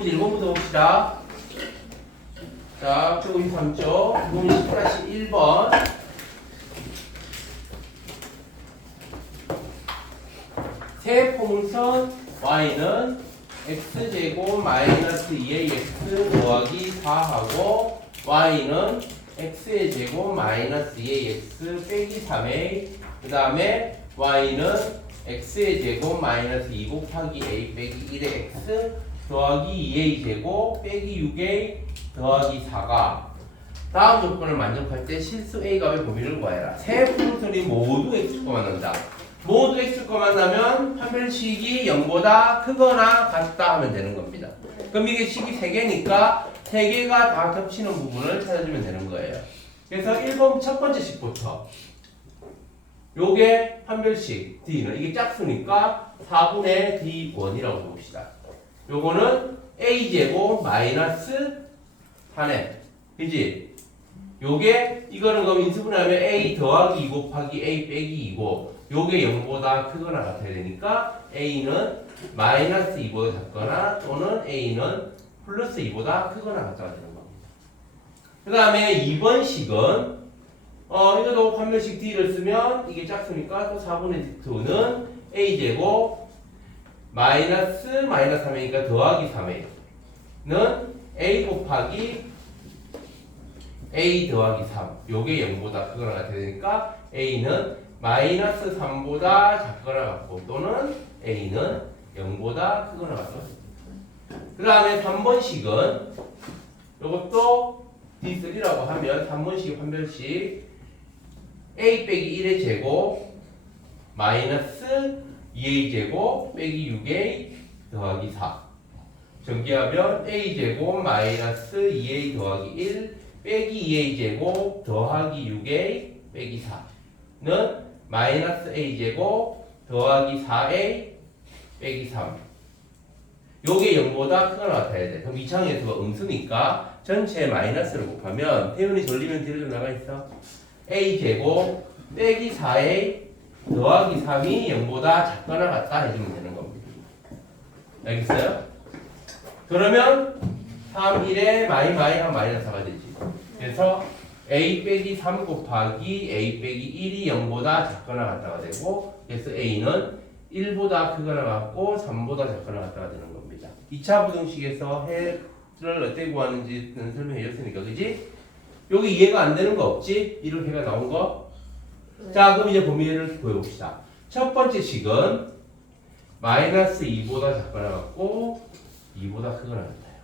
문제 1번부터 봅시다. 자, 쪽 23쪽. 문제 10-1번. 세 포물선 y는 x제곱 마이너스 2ax 더하기 4하고 y는 x의 제곱 마이너스 2ax 빼기 3a 그 다음에 y는 x의 제곱 마이너스 2 곱하기 a 빼기 1의 x 더하기 2a 제곱 빼기 6a 더하기 4가 다음 조건을 만족할 때 실수 a 값의 범위를 구하여라. 세 포물선이 모두 x가 만난다. 모두 x가 만나면 판별식이 0보다 크거나 같다 하면 되는 겁니다. 그럼 이게 식이 3개니까 3개가 다 겹치는 부분을 찾아주면 되는 거예요. 그래서 1번 첫 번째 식부터 요게 판별식 D는 이게 짝수니까 4분의 D1이라고 봅시다. 요거는 A제곱 마이너스 4네. 그지? 요게 이거는 그럼 인수분해하면 A 더하기 2 곱하기 A 빼기 2고 요게 0보다 크거나 같아야 되니까 A는 마이너스 2보다 작거나 또는 A는 플러스 2보다 크거나 같다가 되는 겁니다. 그 다음에 2번 식은 이것도 판별식 D를 쓰면 이게 짝수니까 또 4분의 D2는 A제곱 마이너스 3A니까 더하기 3A는 A 곱하기 A 더하기 3 요게 0보다 크거나 같아야 되니까 A는 마이너스 3보다 작거나 같고 또는 A는 0보다 크거나 같고 그 다음에 3번식은 이것도 D3라고 하면 3번식의 판별식 A 빼기 1의 제곱 마이너스 2A 제곱 빼기 6A 더하기 4 전개하면 A 제곱 마이너스 2A 더하기 1 빼기 2A 제곱 더하기 6A 빼기 4는 마이너스 A 제곱 더하기 4A 빼기 3 요게 0보다 크거나 같아야 돼. 그럼 이창에서가 음수니까 전체 마이너스를 곱하면 태연이 전리면 뒤로 좀 나가 있어. A 제곱 빼기 4A 더하기 3이 0보다 작거나 같다 해주면 되는 겁니다. 알겠어요? 그러면 3, 1에 하면 마이너스 4가 되지. 그래서 A 빼기 3 곱하기 A 빼기 1이 0보다 작거나 같다가 되고 그래서 A는 1보다 크거나 같고 3보다 작거나 같다가 되는 겁니다. 2차 부등식에서 해를 어떻게 구하는지는 설명해 줬으니까 그지? 여기 이해가 안 되는 거 없지? 이런 해가 나온 거? 네. 자 그럼 이제 범위를 보여봅시다. 첫 번째 식은 마이너스 2보다 작거나 같고 2보다 크거나 같아요.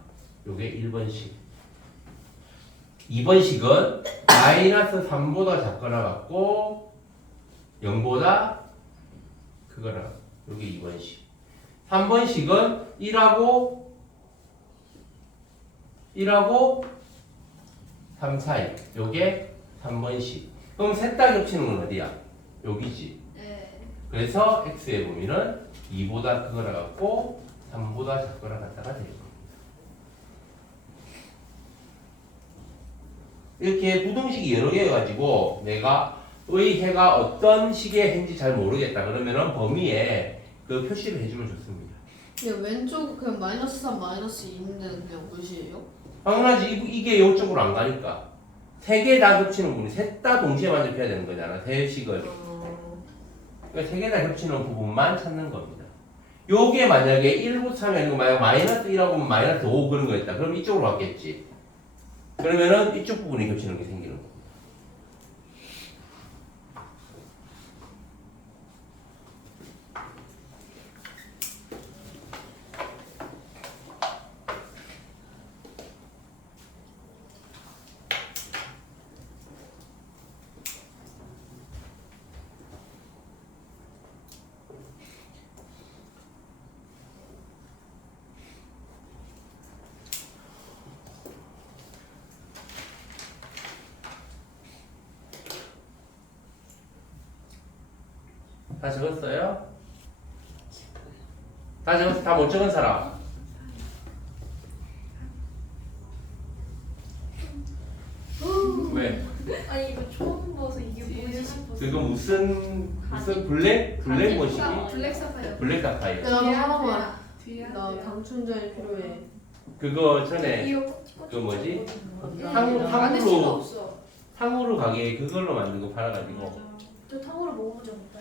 요게 1번식. 2번식은 마이너스 3보다 작거나 같고 0보다 크거나 같고 요게 2번식. 3번식은 1하고 3 사이 요게 3번식. 그럼 셋 다 겹치는 건 어디야? 여기지. 네. 그래서 x의 범위는 2보다 크거나 같고 3보다 작거나 같다가 되는 겁니다. 이렇게 부등식이 여러 개여가지고 내가 의 해가 어떤 식의 해인지 잘 모르겠다 그러면은 범위에 그 표시를 해주면 좋습니다. 근데 왼쪽 그냥 마이너스 3 마이너스 2인데 그냥 무시해요? 당연하지. 이게 이쪽으로 안 가니까 세 개 다 겹치는 부분이 셋 다 동시에 만족해야 되는 거잖아. 세 식을. 그러니까 세 개 다 겹치는 부분만 찾는 겁니다. 요게 만약에 1부터 3이 아니고 만약 마이너스 1하고 마이너스 5 그런 거였다. 그럼 이쪽으로 갔겠지. 그러면은 이쪽 부분이 겹치는 게 생기는 거예요. 다 적었어요? 다 적었어? 다 못 적은 사람? 왜? 아니 이거 처음 봐서 이게 뭐지 싶었어. 그거 무슨 블랙 뭐시기? 블랙 사파이어. 블랙 사파이어. 나도 하나만. 뒤에 나 방충전이 필요해. 그거 전에 그 뭐지? 만들 수가 탕후루 없어. 탕후루 가게에 그걸로 만든 거 팔아가지고 저 탕후루 먹어본 적 없다.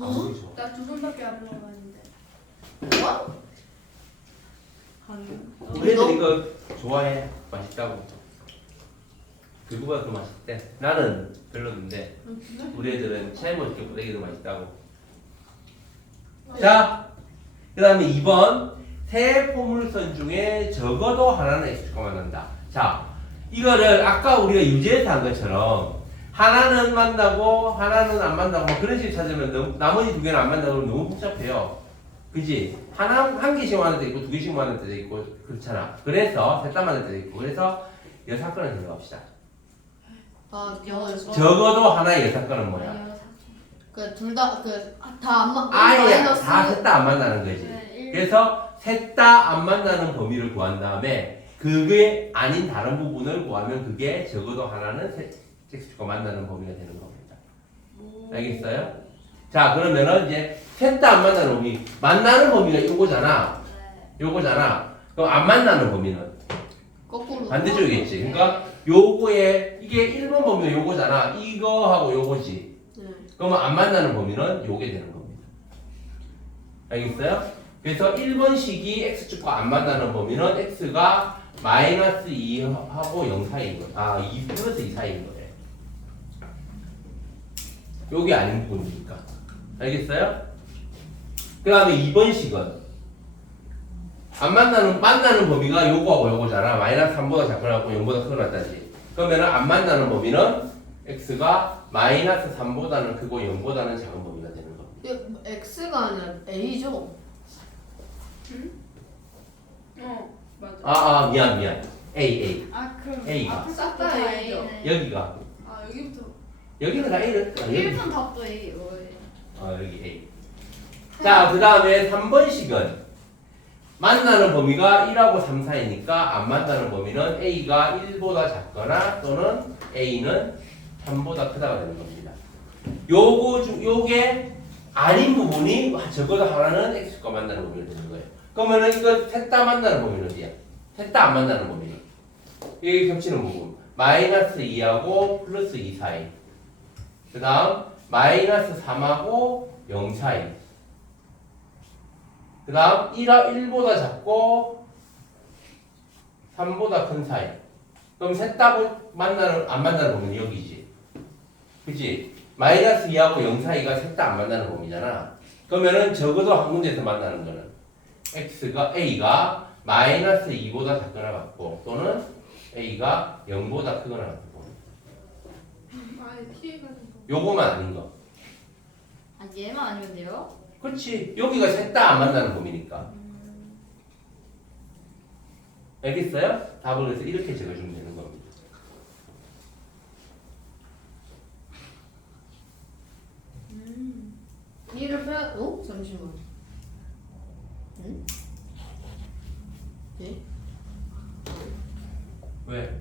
안 보이죠? 나 2번밖에 안 먹어봤는데. 뭐? 우리 애들 이거 좋아해. 맛있다고. 그거보다 더 맛있대. 나는 별로인데 우리 애들은 샤이머스케 보내기 더 맛있다고. 자, 그 다음에 2번 세 포물선 중에 적어도 하나는 x축과 만난다. 자, 이거를 아까 우리가 유제에서 한 것처럼 하나는 만나고 하나는 안 만나고 뭐 그런 식으로 찾으면 나머지 두 개는 안 만나고 너무 복잡해요. 그지? 한 개씩 만날 때 있고 두 개씩 만날 때도 있고 그렇잖아. 그래서 셋 다 만날 때도 있고 그래서 여사건을 들어갑시다. 아, 영어 적어도 하나의 여사건은 뭐야? 그둘 다 그 다 안 맞. 아예 다 셋 다 안 만나는 거지. 네, 그래서 셋 다 안 만나는 범위를 구한 다음에 그게 아닌 다른 부분을 구하면 그게 적어도 하나는 x축과 만나는 범위가 되는 겁니다. 알겠어요? 자, 그러면은 이제 셋 다 안 만나는 범위, 만나는 범위가 요거잖아. 요거잖아. 그럼 안 만나는 범위는 거꾸로 반대쪽이겠지. 그러니까 요거에 이게 1번 범위가 요거잖아. 이거하고 요거지. 네. 그러면 안 만나는 범위는 요게 되는 겁니다. 알겠어요? 그래서 1번식이 x축과 안 만나는 범위는 x가 마이너스 2하고 0 사이인 거예요. 아, 2 플러스 2 사이인 거예요. 요게 아닌 부분이니까. 알겠어요? 그 다음에 2번식은 안 만나는 범위가 요거하고 요거잖아. 마이너스 3보다 작거나 0보다 크거나다지. 그러면은 안 만나는 범위는 x가 마이너스 3보다는 크고 0보다는 작은 범위가 되는 겁니다. 이거 X가 아니라 A죠? 맞아. 미안. A. 아 그럼 A가. 앞으로 싹다 A죠. 여기가. 아 여기부터 여기는 다 A를. 여기. 1번 답도 A. 여기 A. 자, 그 다음에 3번식은 만나는 범위가 1하고 3 사이니까 안 만나는 범위는 A가 1보다 작거나 또는 A는 3보다 크다가 되는 겁니다. 요게 아닌 부분이 적어도 하나는 X과 만나는 범위가 되는 거예요. 그러면은 이거 셋 다 만나는 범위는 어디야? 셋 다 안 만나는 범위는 이게 겹치는 부분 마이너스 2하고 플러스 2 사이. 그 다음 마이너스 3하고 0 사이. 그 다음 1보다 작고 3보다 큰 사이. 그럼 셋 다 안 만나는 범위는 여기지. 그치? 마이너스 2하고 0 사이가 셋 다 안 만나는 범위잖아. 그러면은 적어도 한 군데에서 만나는 거는 A가 마이너스 2보다 작거나 같고 또는 A가 0보다 크거나 같고. 요거만 아닌 거. 아 얘만 아니면 돼요? 그렇지. 여기가 셋 다 안 만나는 범위니까. 알겠어요? 답을 그래서 이렇게 적어주면 되는 겁니다. 이를 잠시만. 응? 예? 왜?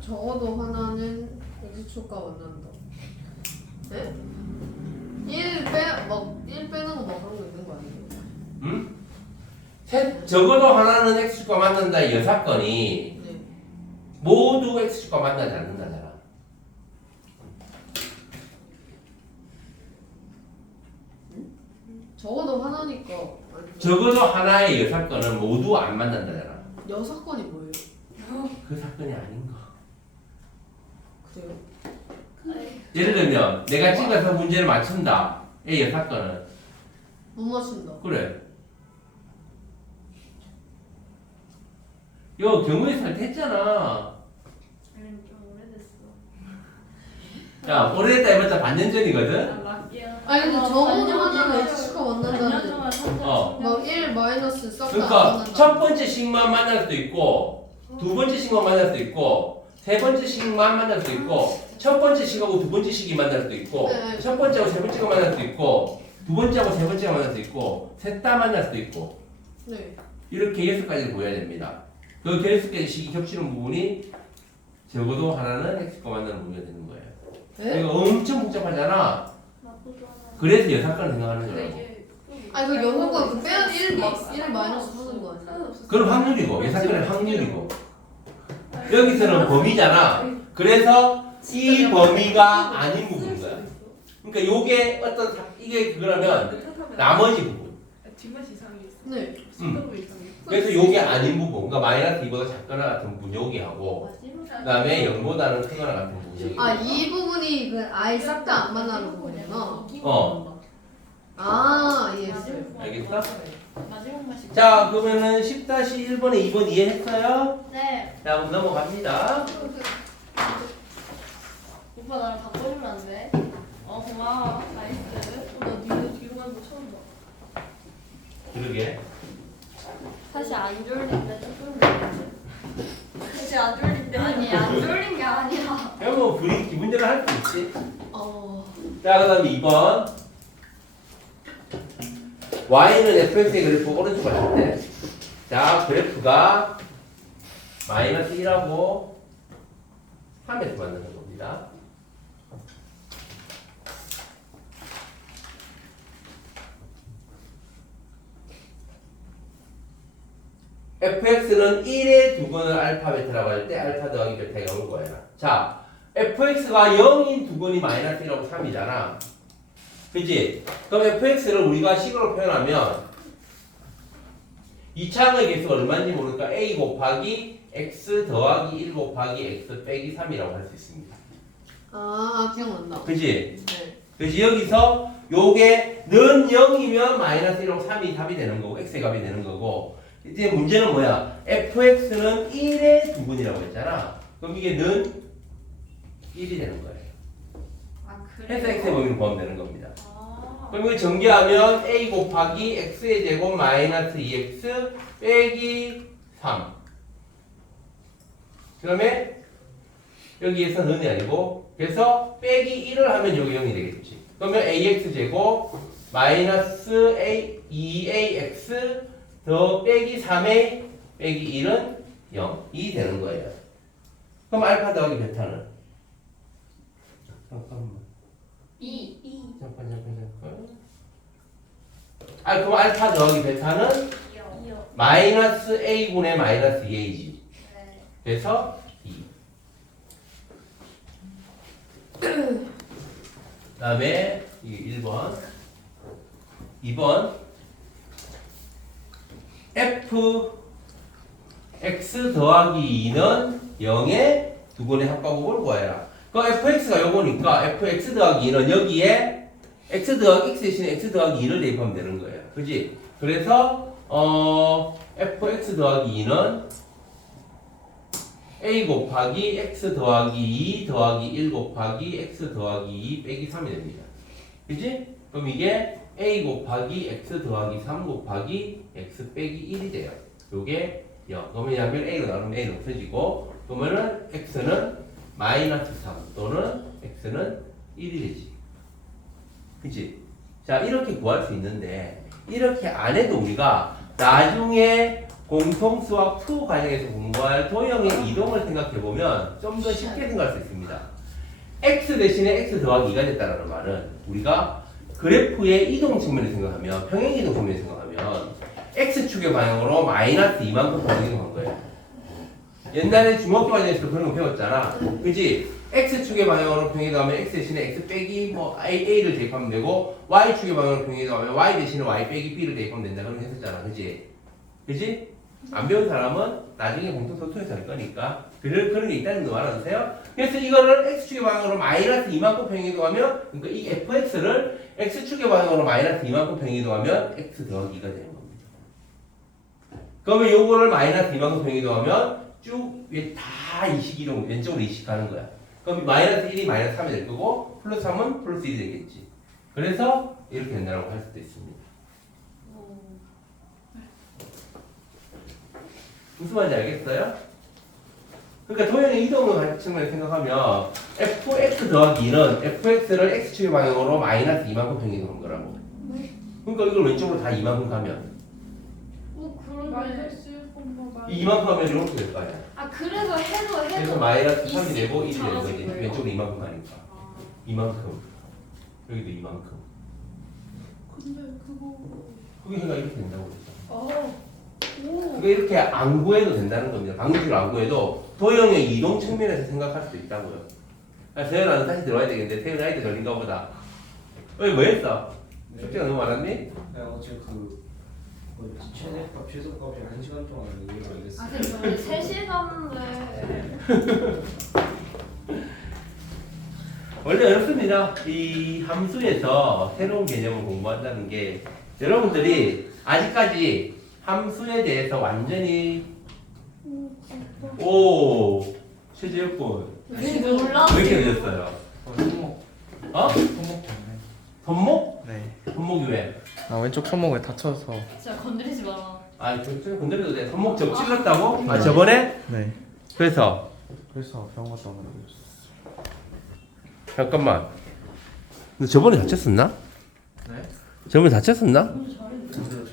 적어도 하나는 X축과 만난다. 네? 1 빼는 거 막 그런 거 있는 거 아니에요? 응? 적어도 하나는 X축과 만난다 이 여사건이 네. 모두 X축과 만나지 않는다잖아. 적어도 하나니까. 적어도 하나의 여사건은 모두 안 만난다잖아. 여사건이 뭐예요? 그 사건이 아닌 거. 그래요? 예를 들면 내가 찍어서 문제를 맞춘다. 이 여사건은 못 맞춘다. 그래. 이거 경우의 살 했잖아. 좀 오래됐어. 야, 오래됐다 해봤자 반년 전이거든? 맞게요. 아니 근데 적어도 하나는 X축과 만난다는. 어. 막 1 마이너스 싹 다 안 그러니까 만난다. 첫 번째 식만 만날 수도 있고 두 번째 식만 만날 수도 있고 세 번째 식만 만날 수도 있고 첫 번째 식하고 두 번째 식이 만날 수도 있고 네. 첫 번째하고 세 번째가 만날 수도 있고 두 번째하고 세 번째가 만날 수도 있고 셋 다 만날 수도 있고 네. 이렇게 6가지를 보여야 됩니다. 그 6가지 식이 겹치는 부분이 적어도 하나는 X과 만나는 부분이 되는 거예요. 네? 이거 엄청 복잡하잖아. 나쁘도 하나. 그래서 여사건을 생각하는 근데 거라고. 이게 좀 아니 그 연호가 그 빼는 1 마이너스 하는 거 아니야? 그럼 확률이고 예상권의 확률이고 여기서는 범위잖아. 그래서 이 범위가 아닌 부분인 거야. 그러니까 요게 어떤 이게 그러면 나머지 부분. 뒷맛 이상이 있어. 네. 스토브 이상이. 그래서 요게 아닌 부분. 그러니까 마이너스 2보다 작거나 같은 부분 여기 하고 그다음에 0보다는 크거나 같은 부분 여기. 아 이 부분이 그 아예 싹 다 안 만나는 부분이구나. 어. 아 이해했어요. 알겠어? 마지막 맛이. 자 그러면은 10-1번에 2번 이해했어요? 네. 자 그럼 넘어갑니다. 오빠 나랑 바꿔주면 안 돼? 고마워. 나이스. 나 뒤로 가는 거 처음 봐. 그러게. 사실 안 졸린데 조금 졸린데. 사실 안 졸린데. 아니 안 졸린 게 아니라. 그냥 뭐 둘이 기분 전환 할수 있지. 어. 자 그다음에 2번. y는 fx의 그래프 오른쪽 갈 때. 자 그래프가 마이너스 1하고 3에서 만드는 겁니다. fx는 1의 두근을 알파 베타라고 할 때 알파 더하기 베타가 올 거야. 자, fx가 0인 두근이 마이너스 1하고 3이잖아. 그치? 그럼 fx를 우리가 식으로 표현하면 이 차항의 개수가 얼마인지 모르니까 a 곱하기 x 더하기 1 곱하기 x 빼기 3이라고 할 수 있습니다. 아 기억난다. 그치? 네. 그래서 여기서 요게 는 0이면 마이너스 1하고 3이 답이 되는 거고 x의 값이 되는 거고 이제 문제는 뭐야? fx는 1의 두근이라고 했잖아. 그럼 이게 는 1이 되는 거예요. 아 해서 x의 범위로 보면 되는 겁니다. 아. 그럼 이거 전개하면 a 곱하기 x의 제곱 마이너스 2x 빼기 3. 그 다음에 여기에서 는이 아니고 그래서 빼기 1을 하면 여기 0이 되겠지. 그러면 ax 제곱 마이너스 2ax 더 빼기 3a 빼기 1은 0이 되는 거예요. 그럼 알파 더하기 베타는? 잠깐만. 2. 잠깐. 그럼 알파 더하기 베타는 2요. 마이너스 a분의 마이너스 2a지. 네. 그래서 2. 그다음에 이게 1번. 2번. fx 더하기 2는 0의 두근의 합과곱을 구하여라. 그럼 fx가 요거니까 fx 더하기 2는 여기에 x 더하기 x 대신에 x 더하기 2를 대입하면 되는 거예요. 그지? 그래서 fx 더하기 2는 a 곱하기 x 더하기 2 더하기 1 곱하기 x 더하기 2 빼기 3이 됩니다. 그지? 그럼 이게 a 곱하기 x 더하기 3 곱하기 x 빼기 1이 돼요. 요게 0. 그러면 왜냐면 a로 나누면 a는 없어지고 그러면은 x는 마이너스 3 또는 x는 1이 되지. 그치? 자 이렇게 구할 수 있는데 이렇게 안 해도 우리가 나중에 공통수학 2 과정에서 공부할 도형의 이동을 생각해보면 좀 더 쉽게 생각할 수 있습니다. x 대신에 x 더하기 2가 됐다는 말은 우리가 그래프의 이동 측면을 생각하면 평행이동 측면을 생각하면 x축의 방향으로 마이너스 2만큼 이동한 거예요. 옛날에 중학교 과정에서 그런 거 배웠잖아. 그지? x축의 방향으로 평행이동하면 x 대신에 x 빼기 뭐 a를 대입하면 되고 y축의 방향으로 평행이동하면 y 대신에 y 빼기 b를 대입하면 된다. 그런 거 했었잖아. 그지? 그지? 안 배운 사람은 나중에 공통수 통해서 할 거니까 그런 게 있다는 거 알아두세요. 그래서 이거를 x축의 방향으로 마이너스 2만큼 평행이동하면 그러니까 이 fx를 x축의 방향으로 마이너스 2만큼 평행이동하면 x 더하기 2가 되는 겁니다. 그러면 요거를 마이너스 2만큼 평행이동하면 쭉 위에 다 이식이동 왼쪽으로 이식하는 거야. 그럼 마이너스 1이 마이너스 3이 될 거고 플러스 3은 플러스 1이 되겠지. 그래서 이렇게 된다고 할 수도 있습니다. 무슨 말인지 알겠어요? 그러니까 도형의 이동을 측면에 생각하면 fx 더하기 2는 fx를 x축의 방향으로 마이너스 2만큼 평행이동한 거라고. 그러니까 이걸 왼쪽으로 다 2만큼 가면 그러네. 이 이만큼 하면 이렇게 될 거 아니야. 아 그래서 해도 그래서 마이너스 3이 되고 1이 되는 작아질 거지. 거예요? 왼쪽으로 이만큼 가니까. 이만큼. 여기도 이만큼. 근데 그거 그게 그러니까 이렇게 된다고 그랬죠. 오. 그러니까 이렇게 안 구해도 된다는 겁니다. 방정식을 안 구해도 도형의 이동 측면에서 생각할 수도 있다고요. 아, 세연아는 다시 들어와야 되겠는데 세연 나이트 걸린가 보다. 뭐 했어? 숙제가 너무 많았니? 네, 어제 뭐였지? 최대값, 최소값이 1시간 동안 이해가 안 됐어요. 아 근데 원래 3시에 갔는데. 원래 어렵습니다. 이 함수에서 새로운 개념을 공부한다는 게 여러분들이 아직까지 함수에 대해서 완전히 오 최재혁군 왜 놀라? 왜 이렇게 늦었어요? 손목, 어? 손목 때문에. 손목? 네. 손목이 왜? 아 왼쪽 손목에 다쳐서. 진짜 건드리지 마라. 아, 좀 건드려도 돼. 손목 적 찔렀다고? 아, 저번에? 네. 그래서 그래서 병원 갔다 왔는데. 잠깐만. 너 저번에 다쳤었나? 네? 저번에 다쳤었나? 언제 다쳤지?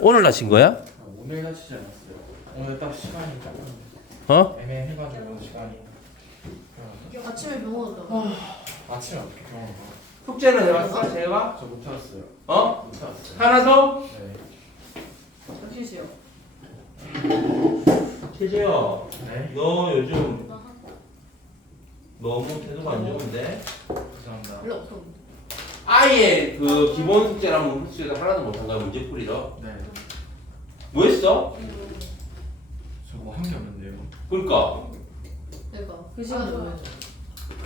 오늘 다친 거야? 아, 오늘 다치지 않았어요. 오늘 딱 시간이 조금 어? 애매해가지고 시간이. 아침에 병원 갔다. 아침에 어떻게 병원 가? 숙제는 해봤어? 제가? 저 못 찾았어요. 어? 못 찾았어요. 하나도? 네. 잠시시요. 최재혁, 네. 너 요즘 너무 태도가 안 좋은데? 죄송합니다. 별로 없어. 아예 그 기본 숙제랑 문법 숙제도 하나도 못한 거야, 문제 풀이로. 네. 뭐 했어? 저뭐 한 게 없는데요. 그러니까, 그러니까 그 시간에 왜?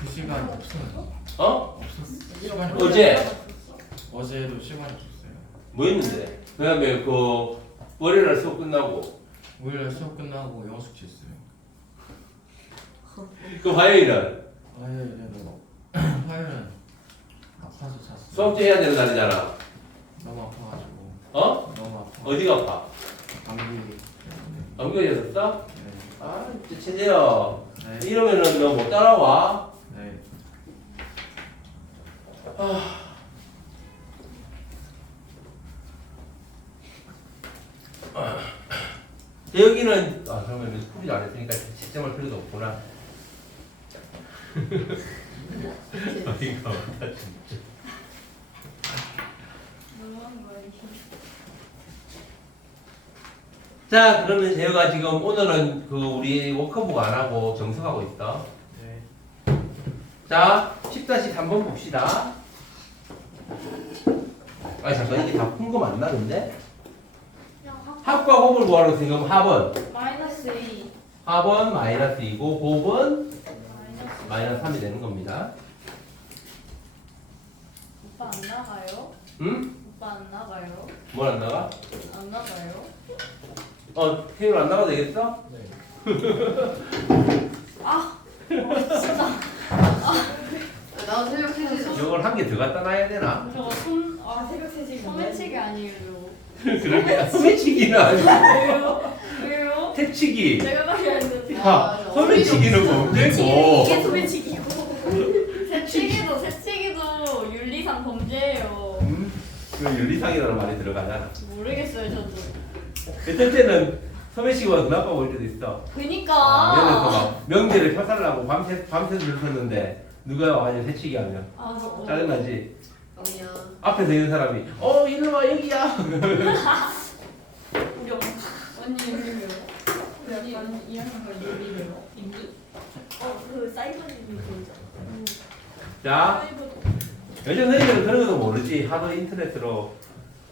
그 시간 없어요. 어? 없었어. 시간이 어제 어제도 시간이 없었어요. 뭐 했는데? 그 다음에 그 월요일날 수업 끝나고, 오늘 수업 끝나고 영어 숙제 했어요. 그 화요일은 화요일에도 화요일은 아파서 잤어요. 수업제 해야 되는 날이잖아. 너무 아파가지고 어? 너무 아파. 어디가 아파? 감기 때문에. 감기가 있었어? 네. 아, 진짜 최재혁. 네. 이러면은 너 못 따라와. 네. 재혁이는 그러면 풀이 안 했으니까 채점할 필요도 없구나. 어디가 없다 진짜. 너무한 거야 이게. 자, 그러면 재혁아 지금 오늘은 그 우리 워크북 안 하고 정석하고 있어. 네. 자, 10-3번 봅시다. 아 잠깐 이게 다 푼 거 맞나 근데? 합과 곱을 구하라고 했으니까 합은 마이너스 2. 합은 마이너스 2고 곱은 마이너스. 마이너스 3이 되는 겁니다. 오빠 안 나가요? 응? 오빠 안 나가요? 뭘 안 나가? 안 나가요? 태율 안 나가도 되겠어? 네. 아, 진짜. 나도 새벽 3시에 이걸 한 개 더 갖다 놔야 되나? 저거 새벽 3시 소매치기 아니에요? 그러게 소매치기는 아니고 왜요? 왜요? 태치기. 내가 가야 했는데. 야, 소매치기는 범죄고. 이게 소매치기고. 새치기도 윤리상 범죄예요. 그 윤리상이라는 말이 들어가잖아. 모르겠어요 저도. 어떨 때는 소매치기보다 더 나빠 보일 때도 있어. 그니까. 예를 들어서 막 명제를 펴살라고 밤새 줄 섰는데 누가 와가지고 새치기 하면 아, 저. 짜증나지? 아니야. 앞에서 있는 사람이 일로 와 여기야. 우리 엄마. 언니 윤리배워? 우리 언니 이하는 걸 윤리배워? 윤리. 그 사이버님이 보이죠? 자, 사이버. 요즘 너희들은 그런 것도 모르지. 하도 인터넷으로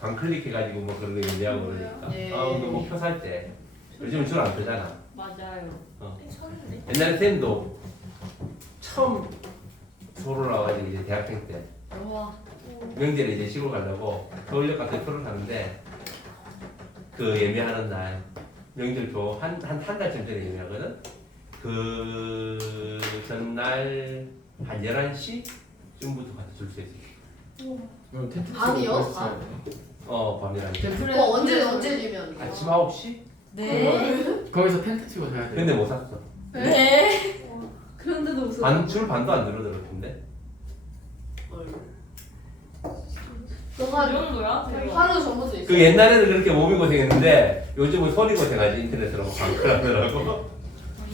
방클릭해가지고 뭐 그런 거 얘기하고 그러니까. 네. 그 목표 살 때. 요즘은 줄 안 뜨잖아. 맞아요. 어. 처음이네. 옛날에 쌤도 처음 서울 나와가지고 이제 대학생 때 우와. 명절에 이제 시골 가려고 서울역 같은 표를 사는데 그 예매하는 날 명절표 한 달쯤 전에 예매하거든. 그 전날 한 11시쯤부터 가서 줄 수 있어. 그럼 텐트 밤이요? 밤이랑 그거 언제 주면 돼요? 아침 9시? 네. 거기서 텐트 치고 자야 돼요. 근데 못 샀어. 네. 그런데도 웃어. 줄 반도 안 들어들었는데. 그 이 정도야? 대박. 하루 전부터 있어. 그 옛날에는 그렇게 몸이 고생했는데 요즘은 손이 고생하지. 인터넷으로 막 방클하더라고.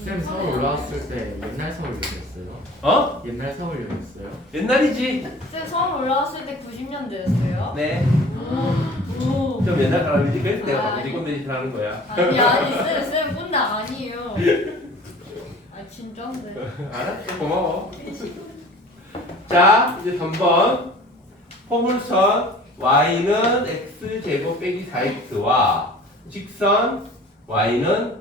쌤 서울 올라왔을 때 옛날 서울역이었어요. 어? 옛날 서울역이었어요. 옛날이지. 쌤 처음 올라왔을 때 90년대였어요? 네. 오. 좀 옛날 사람이지. 그래서 내가 아, 바꾸지 컨벤션 하는 거야. 아니 쌤 꼰대 아니에요. 아 진짜인데. 알았어. 고마워. 자, 이제 3번. 포물선 y는 x제곱 빼기 4x와 직선 y는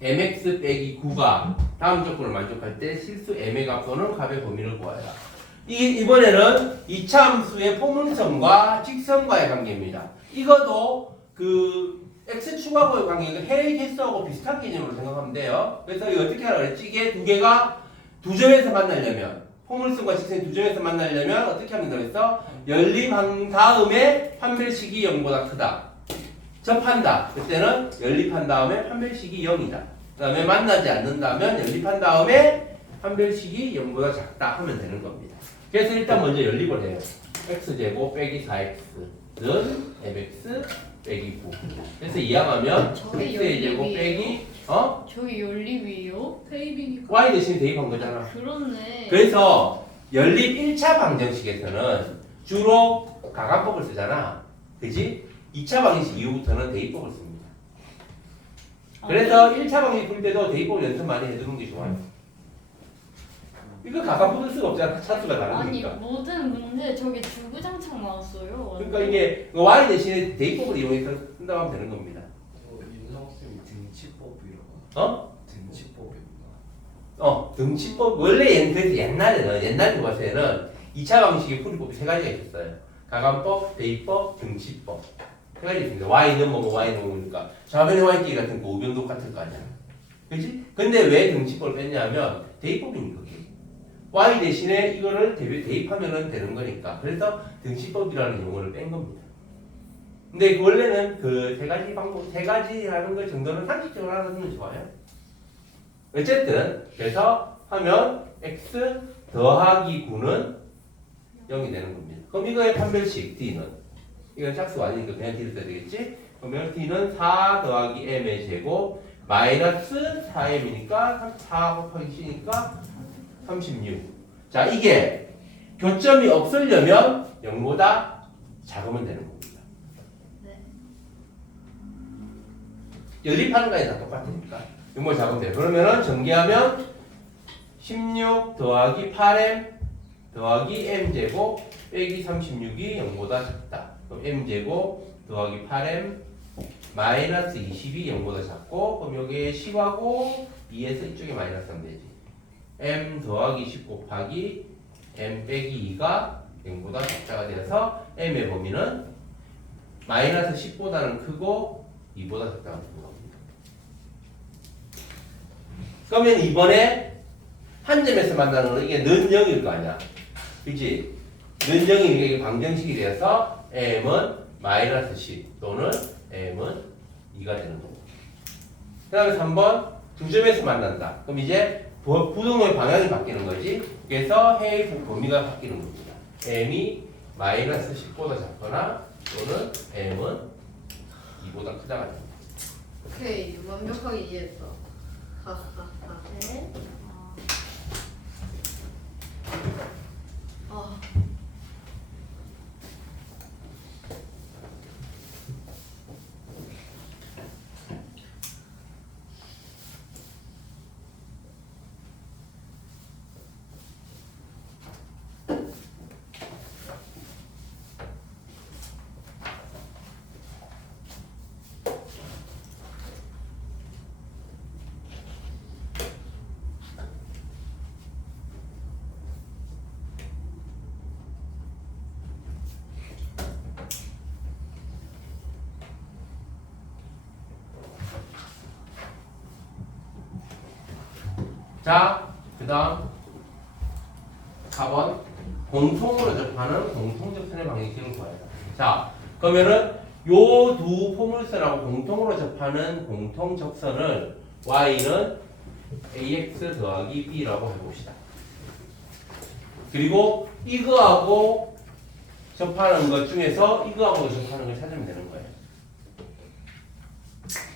mx 빼기 9가 다음 조건을 만족할 때 실수 m의 값 또는 값의 범위를 구하라. 이번에는 이차함수의 포물선과 직선과의 관계입니다. 이것도 그 x축하고의 관계가 해의 개수하고 비슷한 개념으로 생각하면 돼요. 그래서 이거 어떻게 하라 그랬지? 이게 두 개가 두 점에서 만나려면 포물선과 직선이 두 점에서 만나려면 어떻게 하면 되겠어? 연립한 다음에 판별식이 0보다 크다. 접한다. 그때는 연립한 다음에 판별식이 0이다. 그 다음에 만나지 않는다면 연립한 다음에 판별식이 0보다 작다 하면 되는 겁니다. 그래서 일단 먼저 연립을 해요. x제곱 빼기 4x는 mx 빼기 9. 그래서 이항하면 저게 x의 제곱 연립이에요? 빼기 저기 연립이에요? 테이비니까. y 대신 대입한 거잖아. 그렇네. 그래서 연립 1차 방정식에서는 주로 가감법을 쓰잖아. 그지? 2차 방정식 이후부터는 대입법을 씁니다. 그래서 1차 방정식 풀 때도 대입법 연습 많이 해두는 게 좋아요. 이거 가감법을 쓸 수가 없잖아. 차수가 아니 다르니까. 모든 문제 저게 주구장창 나왔어요. 그러니까 이게 y 대신에 대입법을 이용해서 쓴다고 하면 되는 겁니다. 윤성쌤이 등치법이라고. 어? 등치법이구나. 등치법 원래 그래서 옛날 교과서에는 2차 방식의 풀이법이 세 가지가 있었어요. 가감법, 대입법, 등치법 세 가지 있습니다. y는 뭐뭐 y는 뭐니까 좌변의 y끼리 같은 거 우변도 같은 거 아니야. 그렇지? 근데 왜 등치법을 뺐냐면 대입법이니까 그게. y 대신에 이거를 대입하면 되는 거니까. 그래서 등치법이라는 용어를 뺀 겁니다. 근데 원래는 그 세 가지 방법, 세 가지라는 거 정도는 상식적으로 알아두면 좋아요. 어쨌든 그래서 하면 x 더하기 9는 0이 되는 겁니다. 그럼 이거의 판별식 d는 이건 짝수가 아니니까 그냥 d를 써야 되겠지? 그러면 d는 4 더하기 m의 제곱 마이너스 4m이니까 4 곱하기 c니까 36. 자, 이게 교점이 없으려면 0보다 작으면 되는 겁니다. 네. 연립하는 거에 다 똑같으니까 0보다 작으면 돼요. 그러면은 전개하면 16 더하기 8m 더하기 m제곱 빼기 36이 0보다 작다. 그럼 m제곱 더하기 8m 마이너스 20이 0보다 작고 그럼 여기에 10하고 2에서 이쪽에 마이너스 하면 되지. m 더하기 10 곱하기 m 빼기 2가 0보다 작다가 되어서 m의 범위는 마이너스 10보다는 크고 2보다 작다가 되는 겁니다. 그러면 이번에 한 점에서 만나는 건 이게 는 0일 거 아니야. 그치? 는 0이니까 이게 방정식이 되어서 m은 마이너스 10 또는 m은 2가 되는 거고. 그 다음에 3번 두 점에서 만난다. 그럼 이제 부동의 방향이 바뀌는 거지. 그래서 해의 범위가 바뀌는 겁니다. m이 마이너스 10보다 작거나 또는 m은 2보다 크다가 됩니다. 오케이, 완벽하게 이해했어. 하하하. 네. 아, 자, 그 다음 4번 공통으로 접하는 공통접선의 방정식을 구하라. 자, 그러면은 요 두 포물선하고 공통으로 접하는 공통접선을 y는 ax 더하기 b라고 해봅시다. 그리고 이거하고 접하는 것 중에서 이거하고 접하는 걸 찾으면 되는 거예요.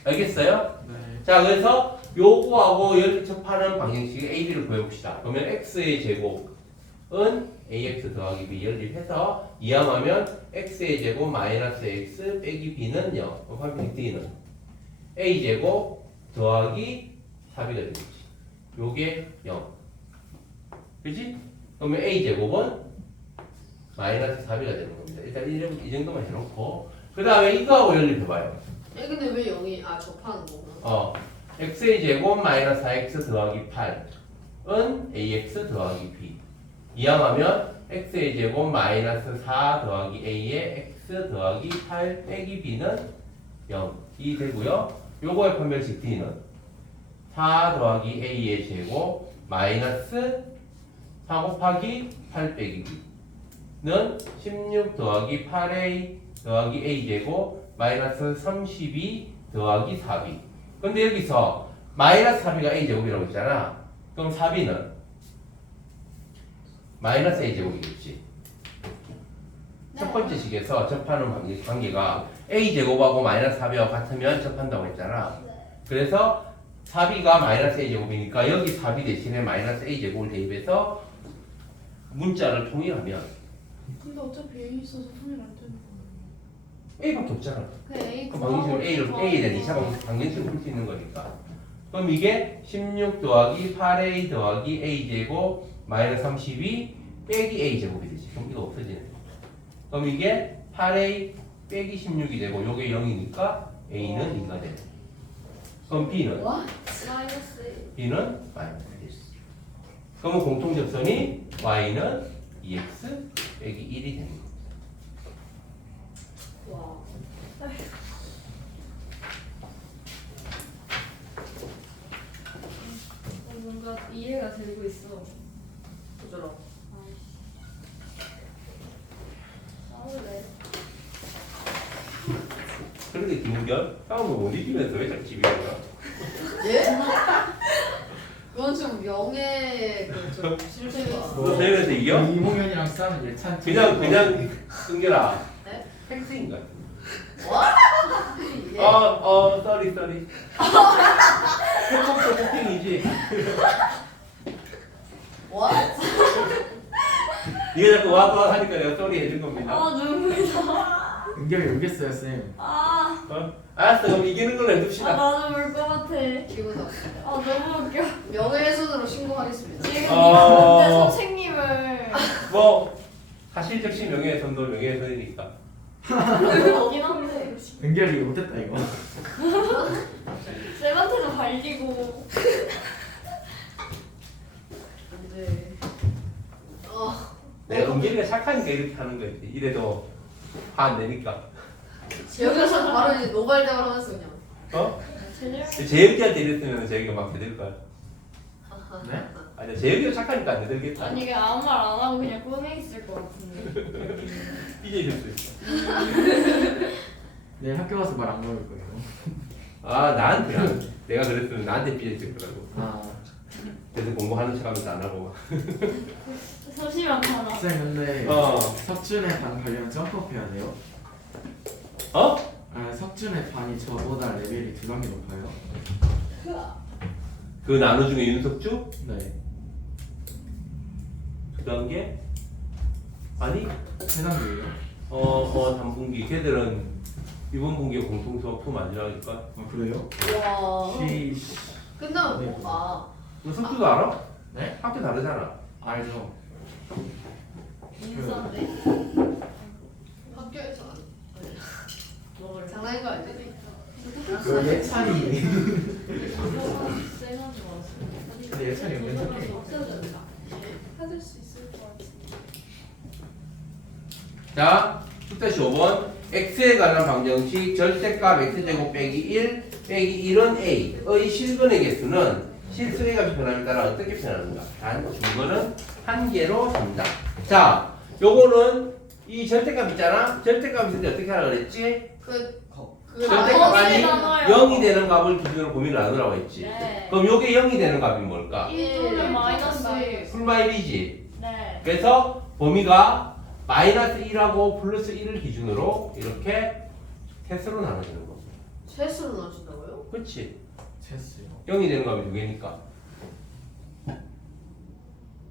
알겠어요? 네. 자, 그래서 요거하고 여기 접하는 방정식의 AB를 구해봅시다. 그러면 x의 제곱 ax 더하기 b 연립해서 이항하면 x의 제곱 마이너스 x 빼기 b는 0. 그럼 d는 a 제곱 더하기 4b가 되겠지. 요게 0. 그지? 그러면 a 제곱은 마이너스 4b가 되는 겁니다. 일단 이 정도만 해놓고 그 다음에 이거하고 연립해봐요. 근데 왜 0이 접하는 거구나. x의 제곱 마이너스 4x 더하기 8은 ax 더하기 b. 이항하면 x의 제곱 마이너스 4 더하기 a의 x 더하기 8 빼기 b는 0이 되고요. 요거의 판별식 d는 4 더하기 a의 제곱 마이너스 4 곱하기 8 빼기 b는 16 더하기 8a 더하기 a 제곱 마이너스 32 더하기 4b. 근데 여기서 마이너스 4b가 a 제곱이라고 했잖아. 그럼 4b는 마이너스 a 제곱이겠지. 첫 번째 식에서 접하는 관계가 a 제곱하고 마이너스 4b와 같으면 접한다고 했잖아. 그래서 4b가 마이너스 a 제곱이니까 여기 4b 대신에 마이너스 a 제곱을 대입해서 문자를 통일하면 근데 어차피 A 있어서 통일 안 되는 거예요. a밖에 없잖아. 그 A 그 방정식으로 a에 대한 2차 방정식을 풀 수 있는 거니까. 그럼 이게 16 더하기 8a 더하기 a 제곱 마이너스 32 빼기 a 제곱이 되지. 그럼 이거 없어지네. 그럼 이게 8a 빼기 16이 되고 요게 0이니까 a는 2가 되네. 그럼 b는 마이너스 b는 마이너스 1. 그러면 공통접선이 y는 2x 빼기 1이 되는 거죠. 와. 뭔가 이해가 되고 있어. 부드러. 싸울래. 그런데 김은결 싸움을 못 이기면서 왜 자꾸 집에 가냐? 예? 그건 좀 명예 그좀 실패가. 너 대회에서 이겨? 이몽현이랑 싸우면 예찬 그냥 은결아. 네? 팩스인 것 와? 같아. 쏘리. 행복도 폭행이지. 와? 네가 자꾸 와서 하니까 내가 쏘리 해준 겁니다. 눈물 나. 은결이 울겠어요 쌤. 알았어, 그럼 이기는 걸로 해둡시다. 나도 울 것 같아. 기분 나쁘다. 너무 웃겨. 명예훼손으로 신고하겠습니다. 지금 네 어. 근데 선생님을 뭐 사실적시 명예훼손도 명예훼손이니까. 거긴 한데 은결이 못했다 이거. 쌤한테도 발리고. 안 돼. 내가 은결이가 착하니까 이렇게 하는 거지. 이래도 화 안 내니까. 여기서 바로 이제 노발대발 하면서 그냥. 어? 제대로. 재혁이한테 이랬으면 재혁이가 막 대들 거야. 네? 아니 재혁이가 착하니까 안 대들겠다. 아니 이게 아무 말 안 하고 그냥 꽁에 있을 것 같은데. 이제 될 수 있어. 내일 학교 가서 말 안 걸을 거예요. 아 나한테 내가 그랬으면 나한테 삐졌을 거라고. 아 그래서 공부하는 척하면서 안 하고. 소심한 하나. 쌤 근데 어. 석준의 반 가려면 점프업 해야 돼요? 어? 석준의 반이 저보다 레벨이 2단계 높아요. 그 나누 중에 윤석주? 네. 그 단계? 아니? 3단계예요? 단분기 걔들은 이번 분기에 공통 수업 마지막일까? 아 그래요? 와. 시 끝나면 네. 뭐가? 너 석주도 알아? 네? 학교 다르잖아. 알죠. 인싸인데. 학교에서 안. 먹을. 장난인 거 알지? 그 예찬이. 쌤한 줄 알았어. 근데 예찬이 왜 착해? 찾을 수 있을 것 같은데. 자, 10-5번 x에 관한 방정식 절대값 x제곱 빼기 1 빼기 1은 a의 실근의 개수는 실수의 값이 변함에 따라 어떻게 변하는가? 단 이거는 한 개로 잡니다. 자, 요거는 이 절대값 있잖아. 절대값 있을 때 어떻게 하라 그랬지? 절대값 아니 나눠요. 0이 되는 값을 기준으로 고민을 나누라고 했지. 네. 그럼 요게 0이 되는 값이 뭘까? 1 또는 마이너스 1. 풀마이비지. 네. 그래서 범위가 마이너스 1하고 플러스 1을 기준으로 이렇게 셋으로 나눠지는 거. 셋으로 나눠준다고요? 그렇지. 체스요. 0이 되는 값이 두 개니까.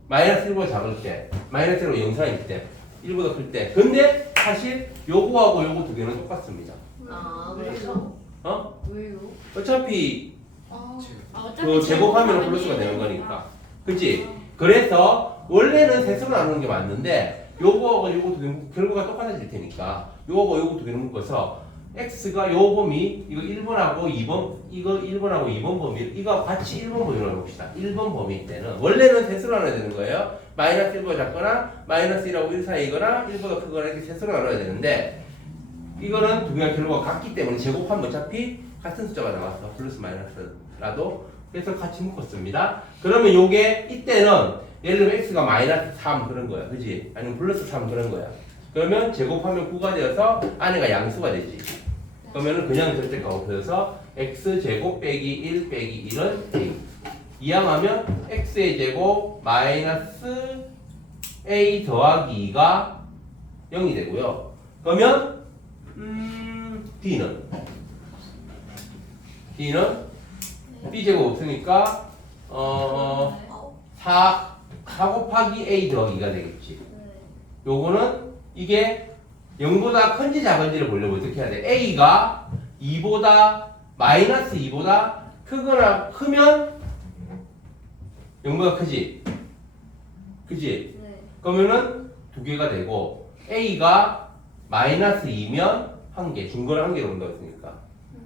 마이너스 1보다 작을 때, 마이너스 1로 영상일 때, 1보다 클 때. 근데 사실 요거하고 요거 두 개는 똑같습니다. 아 그래서 어? 왜요? 어차피 아, 그 제곱하면 플러스가 되는 거니까. 그치? 그래서 원래는 세수로 나누는 게 맞는데 요거하고 요거 두 개는 결과가 똑같아질 테니까 요거하고 요거 두 개는 묶어서 x가 요 범위 이거 1번하고 2번 이거 1번하고 2번 범위 이거 같이 1번 범위로 해봅시다. 1번 범위 때는 원래는 세수로 나눠야 되는 거예요. 마이너스 1보다 작거나 마이너스 1하고 1 사이거나 1보다 크거나 이렇게 세수로 나눠야 되는데 이거는 두 개가 결과가 같기 때문에 제곱하면 어차피 같은 숫자가 나왔어. 플러스 마이너스라도. 그래서 같이 묶었습니다. 그러면 요게 이때는 예를 들면 x가 마이너스 3 그런 거야. 그지? 아니면 플러스 3 그런 거야. 그러면 제곱하면 9가 되어서 안에가 양수가 되지. 그러면은 그냥 절대값 없어져서 x제곱 빼기 1 빼기 1은 a. 이항하면 x의 제곱 마이너스 a 더하기 2가 0이 되고요. 그러면 D는 B제곱 없으니까 4 곱하기 A 더하기가 되겠지. 요거는 이게 0보다 큰지 작은지를 보려면 어떻게 해야 돼? A가 2보다 마이너스 2보다 크거나 크면 0보다 크지? 그지? 네. 그러면은 두 개가 되고 A가 마이너스 2면 한 개, 중거를 한 개로 온다고 했으니까.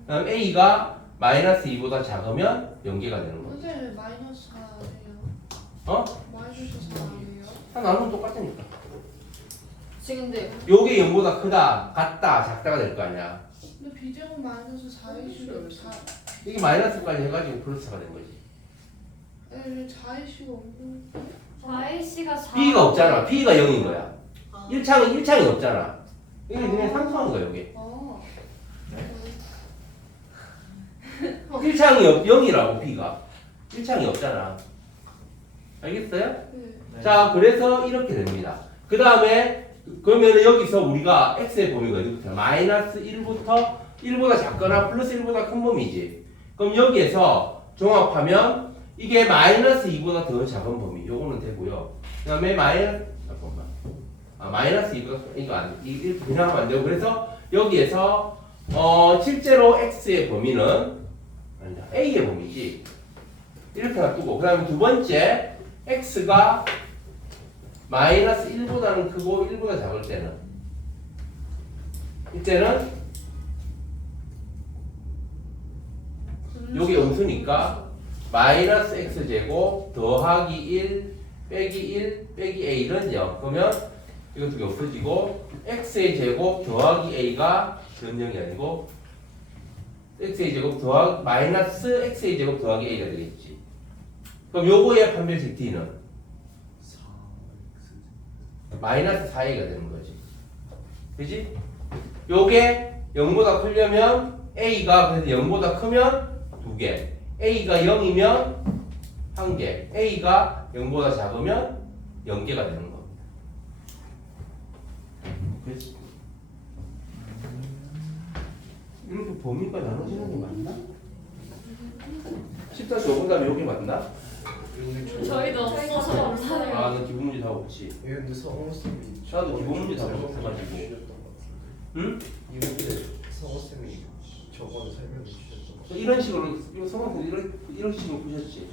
그다음 A가 마이너스 2보다 작으면 0개가 되는 거야. 선생님 마이너스 4예요. 어? 마이너스 4예요. 다 나누면 똑같으니까. 지금 근데 요게 0보다 크다, 같다, 작다가 될 거 아니야. 근데 비제곱 마이너스 4이시고 4. 이게 마이너스까지 해가지고 플러스가 된 거지. 네, 4이시고 없는. 4A씨가 4 B가 없잖아. B가 0인 거야. 아, 1창이 없잖아. 이게 그냥 상수한 거야, 여기. 아. 1창이 0이라고, B가. 1창이 없잖아. 알겠어요? 네. 자, 그래서 이렇게 됩니다. 그 다음에, 그러면 여기서 우리가 x의 범위가 어디부터? 마이너스 1부터 1보다 작거나 플러스 1보다 큰 범위지. 그럼 여기에서 종합하면 이게 마이너스 2보다 더 작은 범위. 요거는 되고요. 그 다음에 마이너스 2보다, 이거 안, 이게 그냥 하면 안 되고. 그래서 여기에서, 실제로 x의 범위는, 아니다, a의 범위지. 이렇게 놔두고. 그 다음에 두 번째, x가 마이너스 1보다는 크고 1보다 작을 때는 이때는 요게 음수니까 마이너스 x제곱 더하기 1 빼기 1 빼기 a는 0. 그러면 이거 두 개 없어지고 x의 제곱 더하기 a가 전형이 아니고 x의 제곱 더하기 마이너스 x의 제곱 더하기 a가 되겠지. 그럼 요거의 판별식 d는 마이너스 4a가 되는 거지. 그지? 요게 0보다 크려면 a가 그래서 0보다 크면 2개. a가 0이면 1개. a가 0보다 작으면 0개가 되는 겁니다. 그렇지? 이렇게 범위가 나눠지는 게 맞나? 10-5분 다음에 요게 맞나? 저희도 없어서 없어요. 아, 나 기본 문제 다 없지. 예, 근데 성호 쌤이 나도 기본 문제 다 없어가지고. 응? 이 문제 성호 쌤이 저번에 설명해 주셨던 거. 이런 식으로 이거 성원도 이런 식으로 푸셨지.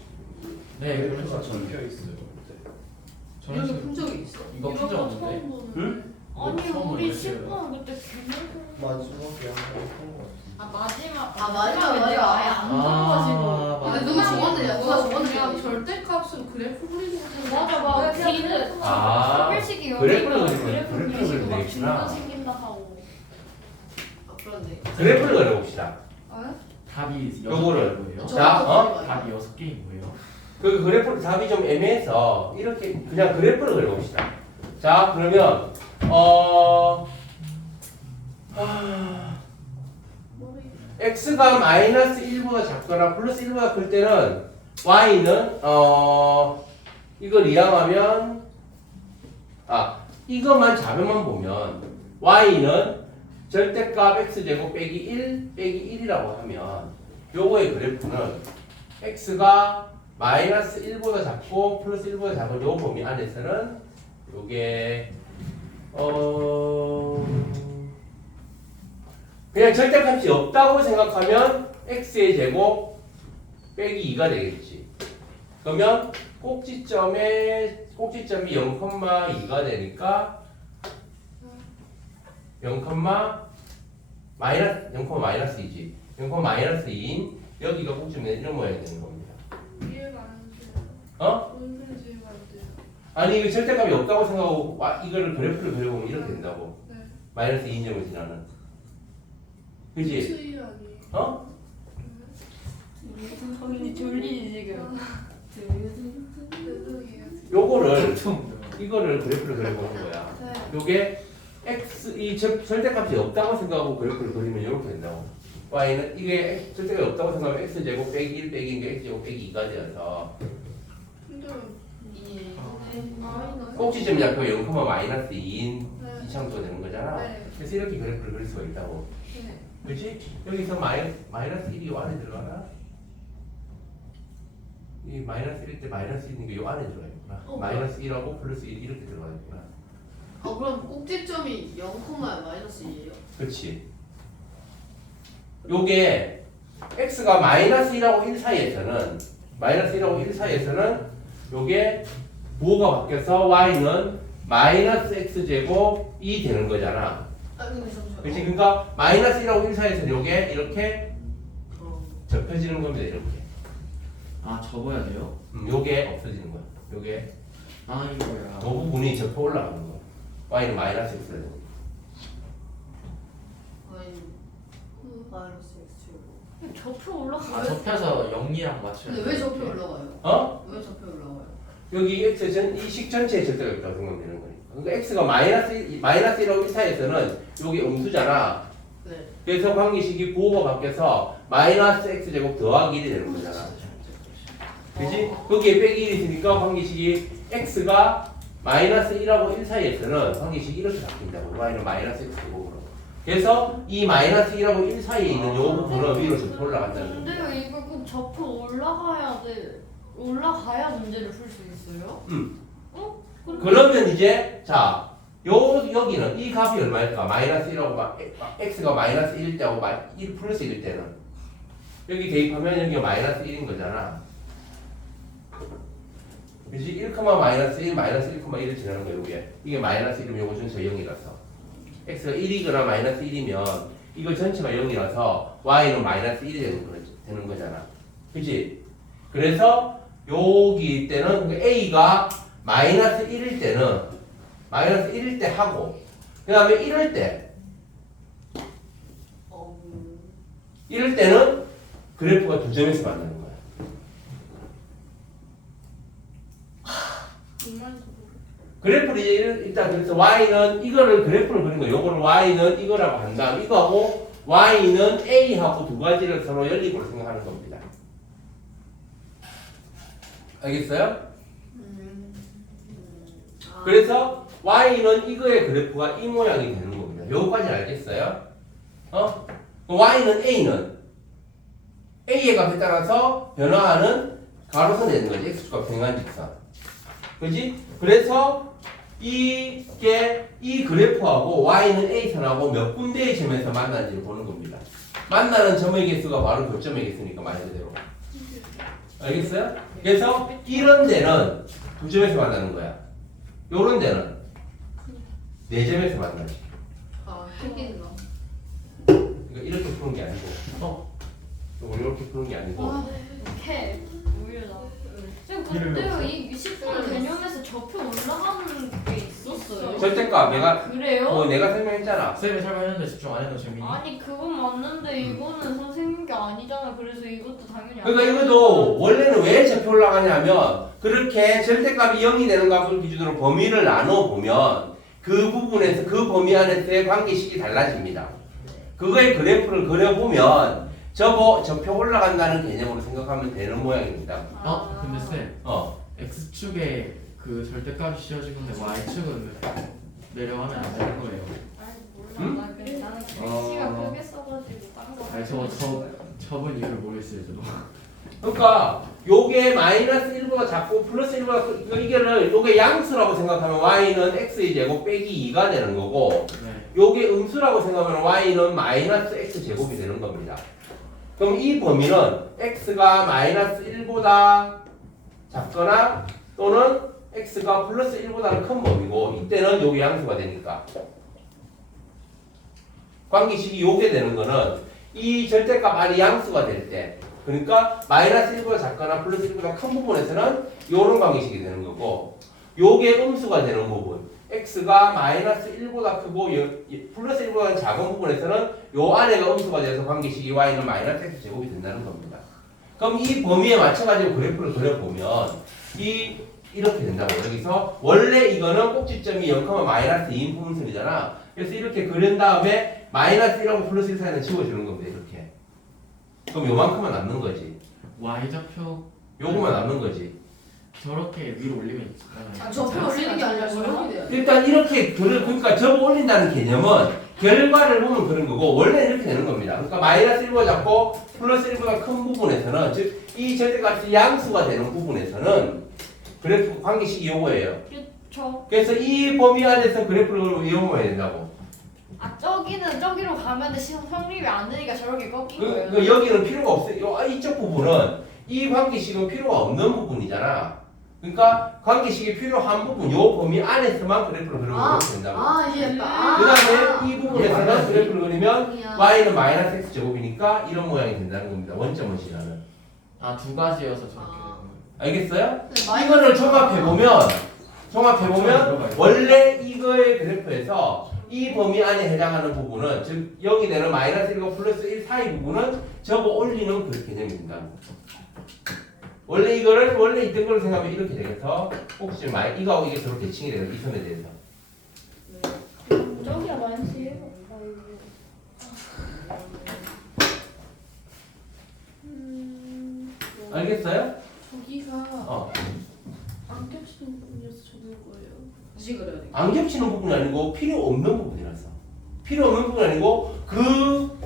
네, 그래서 그래서 저는 적혀 있어요. 이런 거푼 적이 있어? 이거 푼 적 없는데. 처음 보는. 응? 아니 처음 우리 보냈어요. 10번 그때 개념 마지막에 한번 것 아 마지막 마지막에 내가 아예 안 아, 들어가지고 근데 누가 적었느냐? 누가 그냥 적었느냐? 절대값으로 그래프 그리는 거. 맞아 막 D는 아, 표식이 그래프를 여기가 그리면 그래프 그래프를 표식이 그리면 막 되겠구나. 중간 생긴다 하고 아 그렇네. 그래프를 그려봅시다. 아? 답이 요거를. 뭐예요? 자, 답이 6개인 거예요? 그 그래프 답이 좀 애매해서 이렇게 그냥 그래프를 그려봅시다. 자, 그러면 x가 마이너스 1보다 작거나 플러스 1보다 클 때는 y는 이걸 이항하면 이것만 자료만 보면 y는 절대값 x제곱 빼기 1 빼기 1이라고 하면 요거의 그래프는 x가 마이너스 1보다 작고 플러스 1보다 작은 요 범위 안에서는 요게 그냥 절대값이 없다고 생각하면 x의 제곱 빼기 2가 되겠지. 그러면 꼭지점이 0,2가 되니까 0,-2지. 0,-2인 여기가 꼭지면 이런 모양이 되는 겁니다. 이해가 안 돼요. 어? 무슨 이해가 안 돼요. 아니 이거 절대값이 없다고 생각하고 이거를 그래프를 그려보면 이렇게 된다고. 네. 마이너스 2인점을 지나는. 그지? 수위 아니에요. 어? 언니 졸리지 지금. 죄송해요. 요거를 이거를 그래프를 그려보는 거야. 네. 요게 x 이 절대값이 없다고 생각하고 그래프를 그리면 이렇게 된다고. y는 이게 절대값이 없다고 생각하면 x 제곱 빼기 1 빼기 게 x 제곱 빼기 2가 되어서 근데 꼭지점 잡고 0,-2인 네. 이창수가 되는 거잖아. 네. 그래서 이렇게 그래프를 그릴 수가 있다고. 네. 그렇지? 여기서 마이너스 1이 요 안에 들어가나? 이 마이너스 1 때 마이너스 1인 게 요 안에 들어가 있구나. 마이너스 1하고 플러스 1 이렇게 들어가 있구나. 그럼 꼭지점이 0,-1이에요? 그렇지. 요게 x가 마이너스 1하고 1 사이에서는 요게 부호가 바뀌어서 y는 마이너스 x제곱이 되는 거잖아. 근데 잠시만요. 그렇지? 그러니까 마이너스 1하고 1 사이에서는 요게 이렇게 접혀지는 겁니다. 이렇게. 아 접어야 돼요? 요게 없어지는 거야. 요게 아 이거야. 그 부분이 접혀 올라가는 거야. y는 마이너스 x가 되는 거야. 마이너스 X 제곱. 접혀 올라가. 아 접혀서 0이랑 맞춰야 근데 왜 접혀 올라가요? 어? 왜 접혀 올라가요? 여기 x 이 식 전체에 절대가 있다고 생각하면 되는 거니까. 그러니까 x가 마이너스 1하고 1 사이에서는 여기 음수잖아. 네. 그래서 관계식이 부호가 바뀌어서 마이너스 x제곱 더하기 1이 되는 거잖아. 그지? 거기에 빼기 1이 있으니까 관계식이 x가 마이너스 1하고 1 사이에서는 관계식이 이렇게 바뀐다고. y는 마이너스 x제곱으로. 그래서 이 마이너스 1하고 1 사이에 있는 요 부분은 위로 좀 올라간다는 근데요 겁니다. 이거 꼭 접혀 올라가야 문제를 풀 수 있어요? 어? 그러면 이제 자 여기는 이 값이 얼마일까? 마이너스 1하고 x가 마이너스 1일 때하고 1 플러스 1일 때는 여기 대입하면 여기가 마이너스 1인 거잖아. 그렇지? 1, 마이너스 1, 마이너스 1,1을 지나는 거예요. 이게 마이너스 1이면 요거 전체 0이라서 x가 1이거나 마이너스 1이면 이거 전체가 0이라서 y는 마이너스 1이 되는 거잖아. 그치? 그래서 여기 때는 a가 마이너스 1일 때는 마이너스 1일 때 하고 그 다음에 이럴 때는 그래프가 두 점에서 만나는 거야. 그래프를 이제 일단 그래서 y는 이거를 그래프를 그린 거예요. 요거를 y는 이거라고 한 다음 이거하고 y는 a하고 두 가지를 서로 연립으로 생각하는 겁니다. 알겠어요? 그래서 y는 이거의 그래프가 이 모양이 되는 겁니다. 요거까지 알겠어요? y는 a의 값에 따라서 변화하는 가로선 되는 거지. x축과 평행한 직선. 그지? 그래서 이게 이 그래프하고 y는 a선하고 몇 군데의 점에서 만나는지를 보는 겁니다. 만나는 점의 개수가 바로 교점의 개수니까 말 그대로. 알겠어요? 그래서 이런 데는 두 점에서 만나는 거야. 요런 데는 네 점에서 만나지. 핵인가? 그러니까 이렇게 푸는 게 아니고, 요걸 이렇게 푸는 게 아니고. 이렇게 우유다. 지금 그때요 이 10분 개념에서 접혀 올라가는 게 있었어요. 절대값 내가 그래요? 내가 설명했잖아. 쌤이 설명했는데 집중 안 해도 재민이. 아니 그건 맞는데 이거는 선생님 게 아니잖아. 그래서 이것도 당연히 그러니까 안 이것도 원래는 왜 접혀 올라가냐면 그렇게 절대값이 0이 되는 값을 기준으로 범위를 나눠 보면 그 부분에서 그 범위 안에서의 관계식이 달라집니다. 그거의 그래프를 그려보면 접혀 올라간다는 개념으로 생각하면 되는 모양입니다. 근데 쌤, x축에 그 절대값이 씌워진 건데 y축은 내려가면 안 되는 거예요. 아니 몰라. 나 그냥 나는 글씨가 크게 써가지고 딴 거. 아니 접은 이유를 모르겠어요 저도. 그러니까 요게 마이너스 1보다 작고 플러스 1보다 이게를 요게 양수라고 생각하면 y는 x의 제곱 빼기 2가 되는 거고 네. 요게 음수라고 생각하면 y는 마이너스 x 제곱이 되는 겁니다. 그럼 이 범위는 x가 마이너스 1보다 작거나 또는 x가 플러스 1보다는 큰 범위고 이때는 요게 양수가 되니까 관계식이 요게 되는 거는 이 절대값 R이 양수가 될 때 그러니까 마이너스 1보다 작거나 플러스 1보다 큰 부분에서는 요런 관계식이 되는 거고 요게 음수가 되는 부분 x가 마이너스 1보다 크고 플러스 1보다 작은 부분에서는 요 안에가 음수가 돼서 관계식이 y는 마이너스 x 제곱이 된다는 겁니다. 그럼 이 범위에 맞춰가지고 그래프를 그려보면 이렇게 된다고. 여기서 원래 이거는 꼭지점이 0, 마이너스 2인 부분선이잖아. 그래서 이렇게 그린 다음에 마이너스 1하고 플러스 1 사이는 지워주는 겁니다. 이렇게. 그럼 요만큼만 남는 거지. y좌표 요거만 남는 거지. 저렇게 위로 올리면 있잖아요. 접근 올리는 게 아니라 저렇게 돼요. 일단 이렇게 그러니까 접어 올린다는 개념은 결과를 보면 그런 거고 원래 이렇게 되는 겁니다. 그러니까 마이너스 1보다 작고 플러스 1보다 큰 부분에서는 즉 이 절대값이 양수가 되는 부분에서는 그래프 관계식이 요거예요. 그쵸. 그래서 이 범위 안에서 그래프를 이용해야 된다고. 아 저기는 저기로 가면은 성립이 안 되니까 저렇게 꺾인 거예요. 그 여기는 필요가 없어요. 이쪽 부분은 이 관계식은 필요가 없는 부분이잖아. 그러니까 관계식이 필요한 부분 요 범위 안에서만 그래프를 그리면 된다고. 이해했다. 그 다음에 이 부분에서는 그래프를 그리면 아. y는 마이너스 x 제곱이니까 이런 모양이 된다는 겁니다. 원점을 지나는. 두 가지여서 저렇게 되는 아. 거예요. 알겠어요? 네, 이거를 종합해보면 원래 이거의 그래프에서 이 범위 안에 해당하는 부분은 즉 여기 되는 마이너스 1과 플러스 1 사이 부분은 접어 올리는 그 개념이 된다는 거죠. 원래 있던 걸 생각하면 이렇게 되겠어. 혹시 이거하고 이게 서로 대칭이 되는 이 선에 대해서. 저기야 마이너스 1. 알겠어요? 저기가 어. 안 겹치는 부분이어서 적을 거예요. 다시 그려야 돼. 안 겹치는 부분이 아니고 필요 없는 부분이라서. 필요 없는 부분이 아니고 그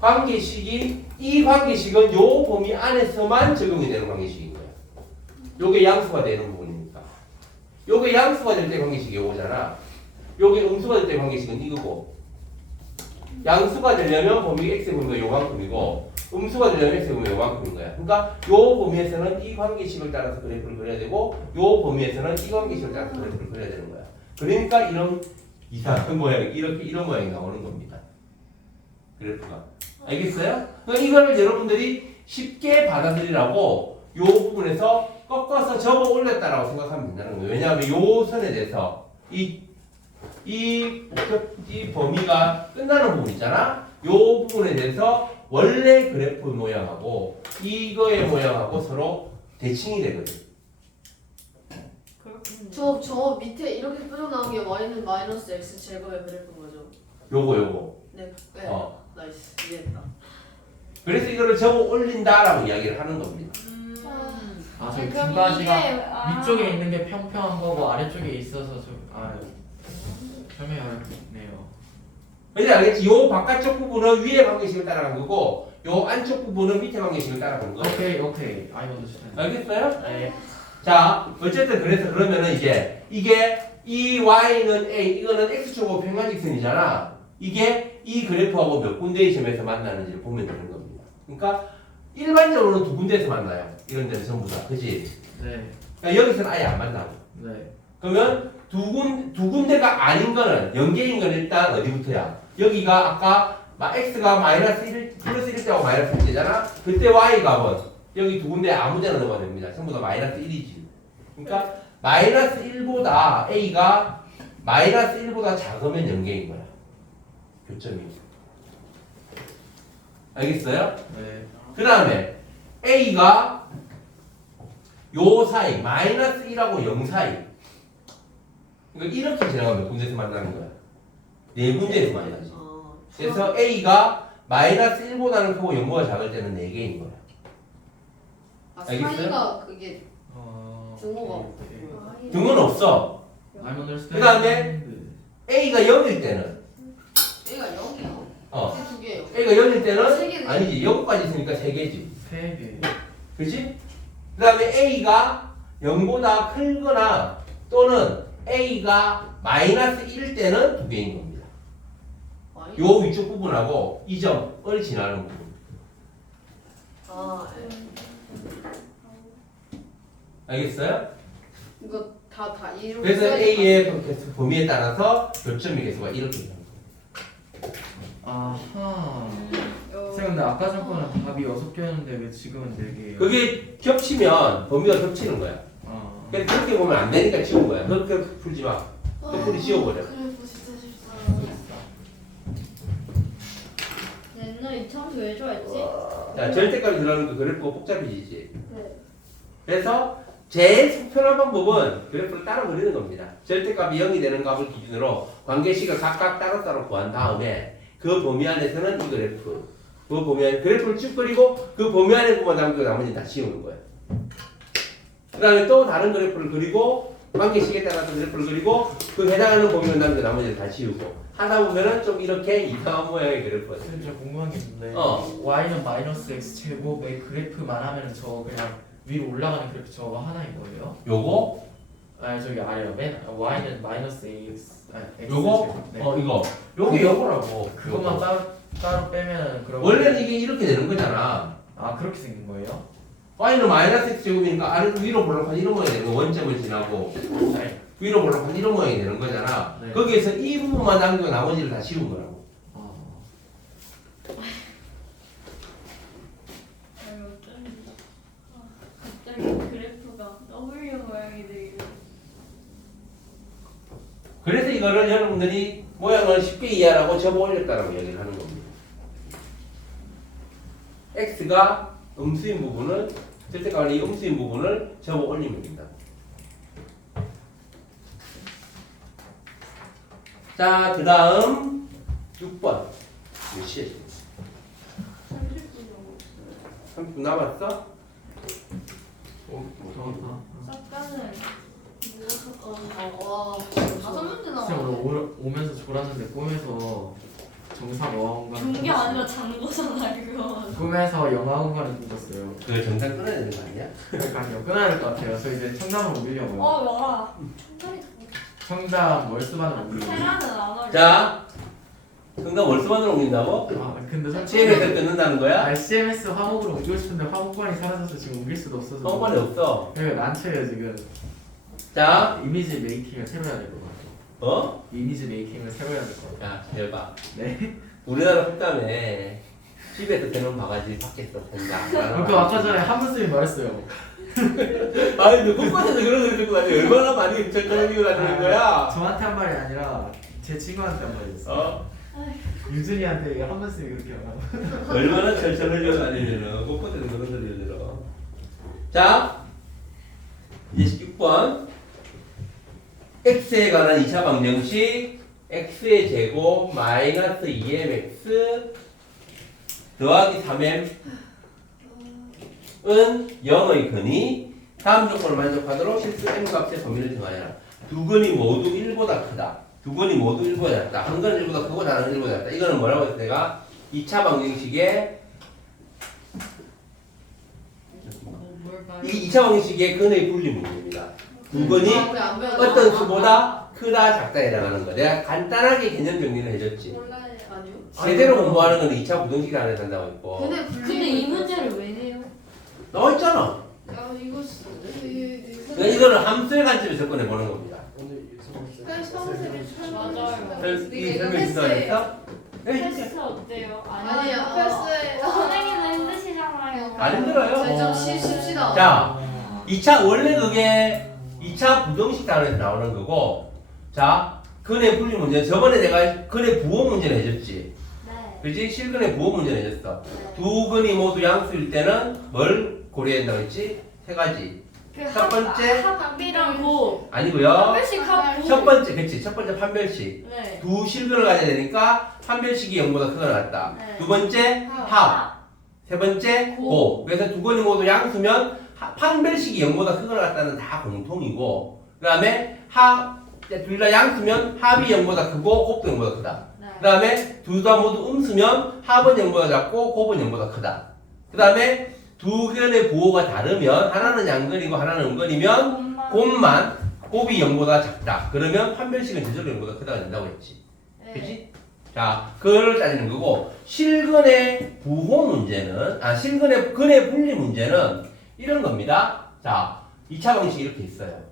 관계식이 이 관계식은 요 범위 안에서만 적용이 되는 관계식인 거야. 요게 양수가 되는 부분이니까. 요게 양수가 될 때 관계식이 요거잖아. 요게 음수가 될 때 관계식은 이거고. 양수가 되려면 범위 x의 범위가 요만큼이고 음수가 되려면 x의 범위가 요만큼인 거야. 그러니까 요 범위에서는 이 관계식을 따라서 그래프를 그려야 되고 요 범위에서는 이 관계식을 따라서 그래프를 그려야 되는 거야. 그러니까 이런 이상한 모양, 이런 모양이 나오는 겁니다. 그래프가. 알겠어요? 그러니까 이거를 여러분들이 쉽게 받아들이라고 요 부분에서 꺾어서 접어 올렸다라고 생각하면 된다는 거예요. 왜냐하면 요 선에 대해서 이 범위가 끝나는 부분 있잖아? 요 부분에 대해서 원래 그래프 모양하고 이거의 모양하고 서로 대칭이 되거든. 그렇군요. 저 밑에 이렇게 뾰족나온 게 y는 마이너스 x 제곱의 그래프인 거죠. 요거. 네. 나이스. 이해했다. 그래서 이거를 접어 올린다라고 이야기를 하는 겁니다. 저희 그럼 두 가지가 이게, 위쪽에 있는 게 평평한 거고 아래쪽에 있어서 설명이 어렵네요. 왠지 알겠지? 요 바깥쪽 부분은 위에 관계식을 따라간 거고 요 안쪽 부분은 밑에 관계식을 따라간 거예요. 오케이. I understand. 알겠어요? 네. 자, 어쨌든 그래서 그러면은 이제 이게 이 y는 a, 이거는 x축하고 평행직선이잖아. 이게 이 그래프하고 몇 군데의 점에서 만나는지를 보면 되는 겁니다. 그러니까 일반적으로는 두 군데에서 만나요. 이런 데는 전부 다, 그지? 네. 그러니까 여기서는 아예 안 만나고. 네. 그러면 두 군데가 아닌 거는 연계인 건 일단 어디부터야? 여기가 아까 x가 마이너스 1, 플러스 1 때하고 마이너스 1 때잖아. 그때 y 값은 여기 두 군데 아무 데나 넣어도 됩니다. 전부 다 마이너스 1이지. 그러니까 마이너스 1보다 a가 마이너스 1보다 작으면 연계인 거야. 교점이. 알겠어요? 네. 그 다음에 a가 요 사이 마이너스 1하고 0 사이 그러니까 이렇게 지나가면 몇 군데에서 만나는 거야? 네 군데에서 만나지. 그래서 a가 마이너스 1보다는 크고 0보다 작을 때는 4개인 거야. 알겠어요? 사이가 그게 등호가 오케이. 등은 없어. I understand. 그다음에 a가 0일 때는 얘가 0이야. 어 두 개예요. a가 0일 세 때는 개네. 아니지 0까지 있으니까 3개지. 3개. 그지? 그 다음에 A가 0보다 크거나 또는 A가 마이너스 1 때는 두 개인 겁니다. 요 위쪽 부분하고 이 점을 지나는 부분. 아, 알겠어요? 이거 다 이렇게. 그래서 써야지. A의 범위에 따라서 교점의 개수가 이렇게 됩니다. 아하. 어, 쌤 근데 아까 전 거는 답이 6개였는데 왜 지금은 4개예요? 그게 겹치면 범위가 겹치는 거야. 그래서 그렇게 보면 안 되니까 지운 거야. 그렇게 풀지 마. 풀이 지워버려. 그래 진짜 쉽다. 옛날 이참수 왜 좋아했지? 자, 절대값이 들어가는 거 그래프가 복잡해지지. 네. 그래서 제일 속편한 방법은 그래프를 따라 그리는 겁니다. 절대값이 0이 되는 값을 기준으로 관계식을 각각 따로따로 구한 다음에 그 범위 안에서는 이 그래프, 그 범위 안에 그래프를 쭉 그리고 그 범위 안에 부분 남기고 나머지는 다 지우는 거예요. 그 다음에 또 다른 그래프를 그리고 관계식에 따라서 그래프를 그리고 그 해당하는 범위를 남기고 나머지는 다 지우고 하다 보면은 좀 이렇게 이상한 모양의 그래프가 돼요. 쌤 제가 궁금한 게 있는데 y는 마이너스 x 제곱의 그래프만 하면 저 그냥 위로 올라가는 그래프 저거 하나인 거예요? 요거 아니 저기 아래요. 맨 y는 마이너스 x 아니 x 요거 제곱. 네. 이거 요게 요거라고. 그것만 요거. 따로 빼면 그럼 원래는 이게 이렇게 되는 거잖아. 아 그렇게 생긴 거예요? y는 마이너스 x 제곱이니까 아래로 위로 볼록한 이런 모양이 되는 거. 원점을 지나고 네. 위로 볼록한 이런 모양이 되는 거잖아. 네. 거기에서 이 부분만 남기고 나머지를 다 지운 거라고. 아, 갑자기 그래프가 W 모양이 되고. 그래서 이거를 여러분들이 모양을 쉽게 이해하라고 접어 올렸다라고 얘기를 하는 겁니다. x가 음수인 부분을 절대값의 이 음수인 부분을 접어 올리면 된다. 자, 그 다음 6번 몇 시에? 30분 넘었어요. 30분 남았어? 싹가는 와, 다섯 문제 쌤 나왔네. 오늘 오면서 졸았는데 꿈에서 정사 어학원관 중계 아니라 장고잖아 이거. 꿈에서 영화학원관을 꿈꿨어요. 그거 정상 끊어야 되는 거 아니야? 그러니까요 끊어야 될 것 같아요. 저 이제 청담을 옮기려고요. 와라. 총알이 청담 월수반을 옮기려고. 테라는 안 어려. 자, 정답 월수반으로 옮긴다고? 아 근데 CM에서 솔직히 끊는다는 거야? CMS 화목으로 옮기고 싶은데 화목관이 사라져서 지금 옮길 수도 없어서. 성관이 없어. 네, 난처해요 지금. 자, 이미지 메이킹을 새로 해야 될 것 같아요. 어? 이미지 메이킹을 새로 해야 될 것 같아요. 야, 잘 봐. 네. 우리나라 국감에 집에서 되는 바가지 밖에서 된다. 그러니까 아까 전에 한분 쌤이 말했어요. 아니, 너 국감에서 그런 소리 듣고 다니 얼마나 많이 절정을 가지는 거야? 저한테 한 말이 아니라 제 친구한테 한 말이었어요. 어? 유준이한테 한분 쌤이 그렇게 하라고. 얼마나 절정을 가지면은 국감에서 그런 소리를 들어. 자, 26번. x에 관한 2차 방정식 x의 제곱 마이너스 2mx 더하기 3m은 0의 근이 다음 조건을 만족하도록 실수 m 값의 범위를 정하여라. 두 근이 모두 1보다 크다. 두 근이 모두 1보다 작다. 한 근은 1보다 크고 다른 건 1보다 작다. 이거는 뭐라고 했어 내가? 2차 방정식의 이 2차 방정식의 근의 분리 문제입니다. 두 근이 어떤 수보다 크다 작다에 해당하는 거. 내가 간단하게 개념 정리를 해줬지. 몰라요. 아니요. 제대로 공부하는 건 2차 부등식 안에 산다고 했고. 근데 이 문제를 왜 내요? 나와 있잖아. 야 이거 그러니까 이거를 함수의 관점에서 접근해 보는 겁니다. 오늘 그냥 서울대를 맞아요. 이 설명 기도하니까 패스 어때요? 아니요. 패스예요. 선생님은 힘드시잖아요. 안 힘들어요. 저희 좀 쉽시다. 자, 2차 원래 그게 2차 부등식 단원에서 나오는 거고, 자, 근의 분리 문제는 저번에 내가 근의 부호 문제를 해줬지. 네. 그지? 실근의 부호 문제를 해줬어. 두 근이 모두 양수일 때는 뭘 고려해야 된다고 했지? 세 가지. 첫 번째. 합이랑 고. 아니고요. 한별씩 하고. 첫 번째, 그치? 첫 번째 판별식. 네. 두 실근을 가져야 되니까 판별식이 0보다 크거나 같다. 네. 두 번째, 합. 세 번째, 고. 그래서 두 근이 모두 양수면 판별식이 0보다 크거나 같다는 다 공통이고, 그 다음에 둘 다 양수면 합이 0보다 크고 곱도 0보다 크다. 네. 그 다음에 둘 다 모두 음수면 합은 0보다 작고 곱은 0보다 크다. 그 다음에 두 근의 부호가 다르면 하나는 양근이고 하나는 음근이면 곱이 0보다 작다. 그러면 판별식은 제절로 0보다 크다가 된다고 했지. 그치? 자, 그걸 따지는 거고, 실근의 부호 문제는, 실근의 근의 분리 문제는 이런 겁니다. 자, 2차 방식이 이렇게 있어요.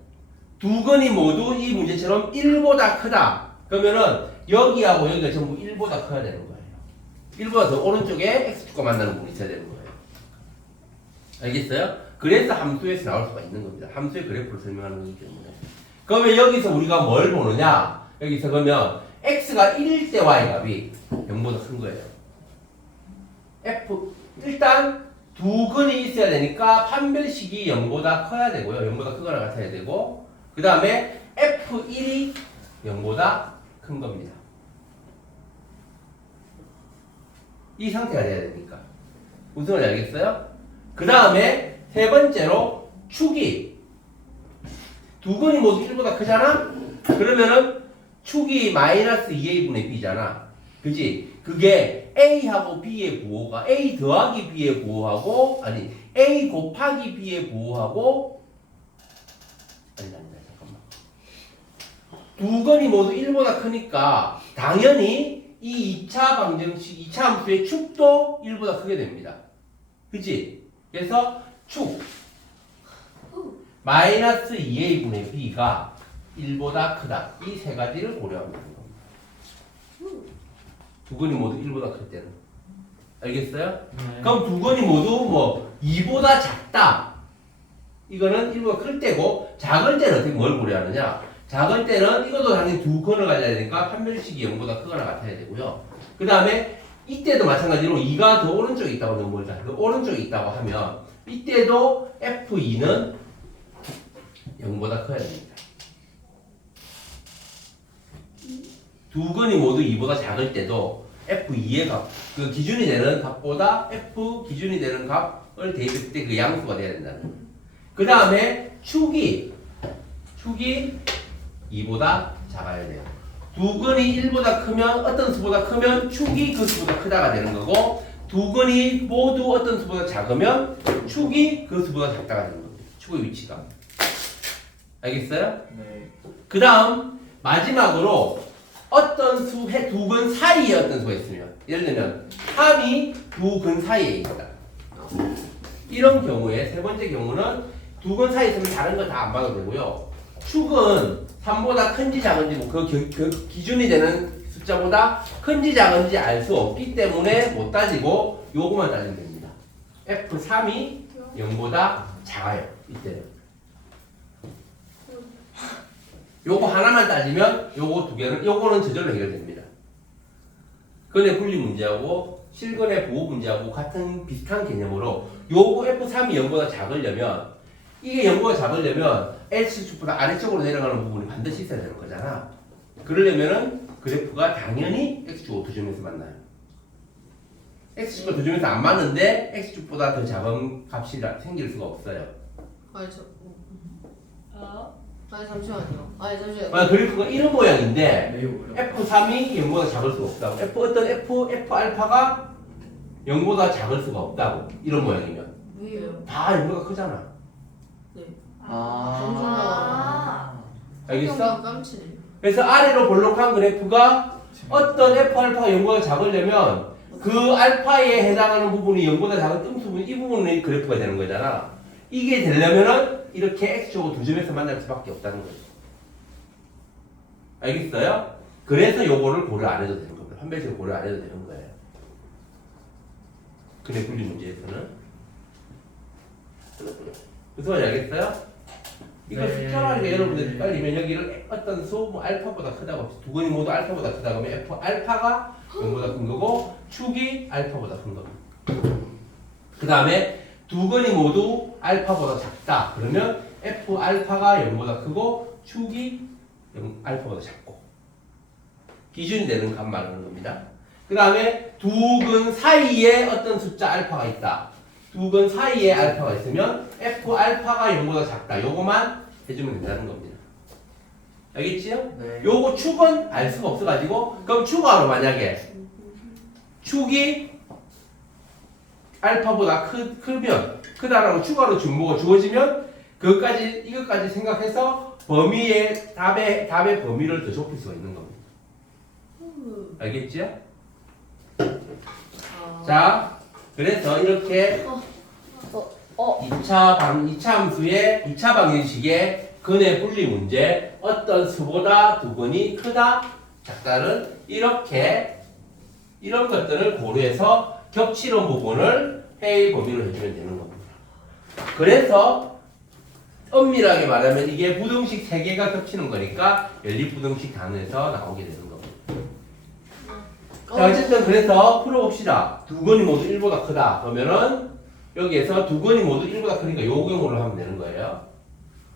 두 근이 모두 이 문제처럼 1보다 크다. 그러면은 여기하고 여기가 전부 1보다 커야 되는 거예요. 1보다 더 오른쪽에 x축과 만나는 부분이 있어야 되는 거예요. 알겠어요? 그래서 함수에서 나올 수가 있는 겁니다. 함수의 그래프를 설명하는 거기 때문에. 그러면 여기서 우리가 뭘 보느냐? 여기서 그러면 x가 1일 때 y 값이 0보다 큰 거예요. 일단 두 근이 있어야 되니까 판별식이 0보다 커야 되고요. 0보다 크거나 같아야 되고, 그 다음에 f1이 0보다 큰 겁니다. 이 상태가 돼야 되니까. 무슨 말인지 알겠어요? 그 다음에 세 번째로 축이 두 근이 모두 1보다 크잖아? 그러면은 축이 마이너스 2a분의 b잖아. 그지? 그게 a하고 b의 부호가 a 더하기 b의 부호하고 a 곱하기 b의 부호하고 잠깐만. 두 근이 모두 1보다 크니까 당연히 이 2차 방정식, 2차 함수의 축도 1보다 크게 됩니다. 그치? 그래서 축 마이너스 2a분의 b가 1보다 크다. 이 세 가지를 고려하면 되는 겁니다. 두 근이 모두 1보다 클 때는. 알겠어요? 네. 그럼 두 근이 모두 뭐 2보다 작다. 이거는 1보다 클 때고, 작을 때는 어떻게 뭘 고려하느냐? 작을 때는 이것도 당연히 두 근을 가져야 되니까 판별식이 0보다 크거나 같아야 되고요. 그 다음에 이때도 마찬가지로 2가 더 오른쪽에 있다고 넘어오자. 그 오른쪽에 있다고 하면 이때도 F2는 0보다 커야 됩니다. 두 근이 모두 2보다 작을 때도 F2의 값, 그 기준이 되는 값보다 F 기준이 되는 값을 대입했을 때 그 양수가 돼야 된다는 거예요. 그 다음에 축이 2보다 작아야 돼요. 두 근이 1보다 크면 어떤 수보다 크면 축이 그 수보다 크다가 되는 거고, 두 근이 모두 어떤 수보다 작으면 축이 그 수보다 작다가 되는 겁니다. 축의 위치가. 알겠어요? 네. 그 다음 마지막으로 어떤 수의 두 근 사이에 어떤 수가 있으면, 예를 들면 3이 두 근 사이에 있다. 이런 경우에 세 번째 경우는 두 근 사이에 있으면 다른 거 다 안 봐도 되고요. 축은 3보다 큰지 작은지 그 기준이 되는 숫자보다 큰지 작은지 알 수 없기 때문에 못 따지고 요거만 따지면 됩니다. F3이 0보다 작아요. 이때는. 요거 하나만 따지면 요거 두 개는, 요거는 저절로 해결됩니다. 근의 분리 문제하고 실근의 부호 문제하고 같은 비슷한 개념으로 요거 F3이 0보다 작으려면, 이게 0보다 작으려면 X축보다 아래쪽으로 내려가는 부분이 반드시 있어야 되는 거잖아. 그러려면은 그래프가 당연히 X축하고 두 점에서 만나요. X축과 두 점에서 안 맞는데 X축보다 더 작은 값이 생길 수가 없어요. 잠시만요. 그래프가 이런 모양인데 매우 어렵다. F3이 0보다 작을 수가 없다고. F 알파가 0보다 작을 수가 없다고. 이런 모양이면 왜요? 다 0보다 크잖아. 알겠어? 깜치네. 그래서 아래로 볼록한 그래프가 어떤 F 알파가 0보다 작으려면 그 알파에 해당하는 부분이 0보다 작은 뜸수 부분, 이 부분이 그래프가 되는 거잖아. 이게 되려면은 이렇게 X축하고 두 점에서 만날 수밖에 없다는 거죠. 알겠어요? 그래서 요거를 고려 안 해도 되는 겁니다. 판별식을 고려 안 해도 되는 거예요. 근해 분리 문제에서는. 무슨 말인지 알겠어요? 이걸 네. 숫자로 하니까 여러분들 헷갈리면 여기를 어떤 수 뭐 알파보다 크다고, 두 근이 모두 알파보다 크다 그러면 F 알파가 0보다 큰 거고 축이 알파보다 큰 겁니다. 그 다음에 두 근이 모두 알파보다 작다 그러면 F 알파가 0보다 크고 축이 알파보다 작고, 기준이 되는 값 말하는 겁니다. 그 다음에 두 근 사이에 어떤 숫자 알파가 있다. 두 근 사이에 알파가 있으면 F 알파가 0보다 작다. 요거만 해주면 된다는 겁니다. 알겠지요? 네. 요거 축은 알 수가 없어가지고, 그럼 축으로 만약에 축이 알파보다 크다라고 추가로 중보가 주어지면 이것까지 생각해서 답의 범위를 더 좁힐 수가 있는 겁니다. 알겠지? 자, 그래서 이렇게 2차 함수의 2차 방정식의 근의 분리 문제, 어떤 수보다 두근이 크다, 작다는 이런 것들을 고려해서 겹치는 부분을 회의 범위로 해주면 되는 겁니다. 그래서 엄밀하게 말하면 이게 부등식 3개가 겹치는 거니까 연립부등식 단위에서 나오게 되는 겁니다. 자, 어쨌든 그래서 풀어봅시다. 두근이 모두 1보다 크다. 그러면은 여기에서 두근이 모두 1보다 크니까 요 경우를 하면 되는 거예요.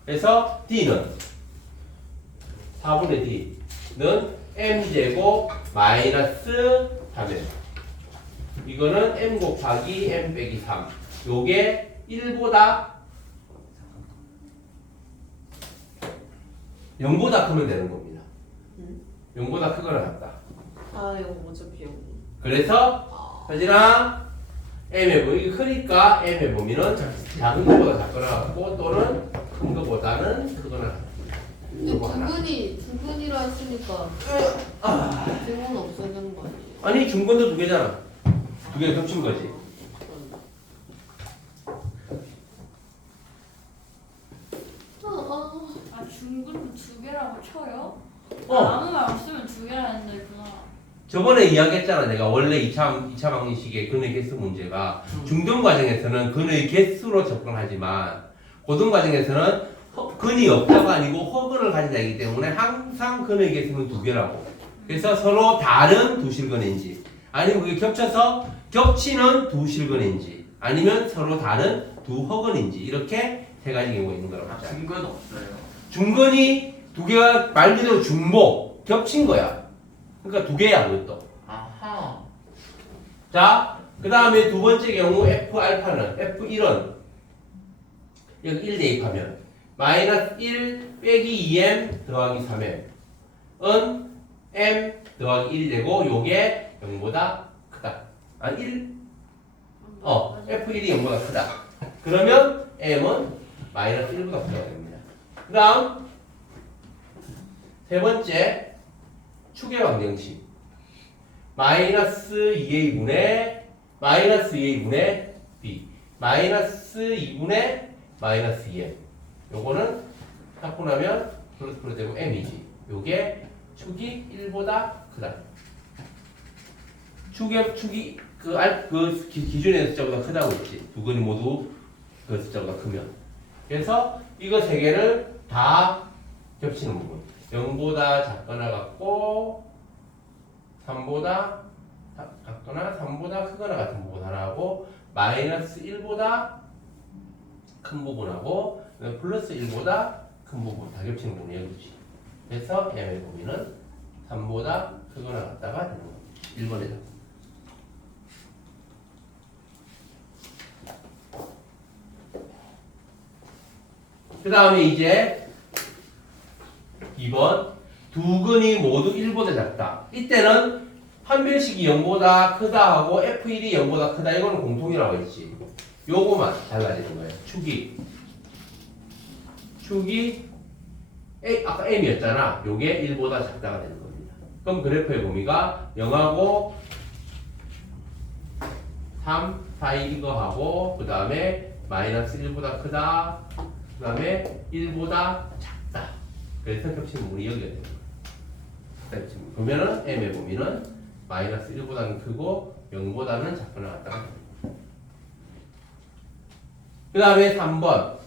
그래서 D는 4분의 D는 M제곱 마이너스 3M. 이거는 M 곱하기 M 빼기 3. 요게 0보다 크면 되는 겁니다. 0보다 크거나 같다. 아 이거 어차피 여기. 그래서 서진아 M의 범위 이거 크니까 M의 범위는 작은 것보다 작거나 같고 또는 큰 것보다는 크거나 같다. 근데 두근이라 했으니까 등은 없어지는 거 아니에요? 아니 중근도 2개잖아. 2개 겹친 거지. 아 중근도 2개라고 쳐요? 어. 아무 말 없으면 2개라는 데구나. 저번에 이야기했잖아. 내가 원래 2차 방정식의 근의 개수 문제가 중등 과정에서는 근의 개수로 접근하지만 고등 과정에서는 근이 없다가 아니고 허근을 가진다기 때문에 항상 근의 개수는 2개라고. 그래서 서로 다른 두 실근인지 아니면 그게 겹쳐서 겹치는 두 실근인지 아니면 서로 다른 두 허근인지 이렇게 3가지 경우가 있는 거라고 하죠. 중근 없어요. 중근이 2개가 말 그대로 중복 겹친 거야. 그러니까 2개야 그것도. 아하. 자, 그 다음에 두 번째 경우 F알파는 F1은 여기 1 대입하면 마이너스 1 빼기 2M 더하기 3M은 M 더하기 1이 되고 요게 0보다 크다. 아 1? F1이 0보다 크다. 그러면 M은 마이너스 1보다 크다가 됩니다. 그 다음 세 번째 축의 방정식 마이너스 2A분의 B 마이너스 2분의 마이너스 2M 요거는 갖고 나면 플러스 되고 M이지. 요게 축이 1보다 크다. 축이 그 기준의 숫자보다 크다고 했지. 두근이 모두 그 숫자보다 크면. 그래서 이거 3개를 다 겹치는 부분. 0보다 작거나 같고 3보다 작거나 3보다 크거나 같은 부분 하나하고 마이너스 1보다 큰 부분하고 플러스 1보다 큰 부분 다 겹치는 부분이 여기지. 그래서 M의 범위는 3보다 크거나 같다가 되는 겁니다. 1번에다. 그 다음에 이제 2번 두근이 모두 1보다 작다. 이때는 판별식이 0보다 크다 하고 F1이 0보다 크다 이거는 공통이라고 했지. 요거만 달라지는 거예요. 축이 아까 M이었잖아. 요게 1보다 작다가 되는 겁니다. 그럼 그래프의 범위가 0하고 3 사이 이거 하고 그 다음에 마이너스 1보다 크다 그 다음에 1보다 작다. 그래서 겹치는 부분이 여기가 되는 거예요. 그러면은 M의 범위는 마이너스 1보다는 크고 0보다는 작거나 같다가 됩니다. 그 다음에 3번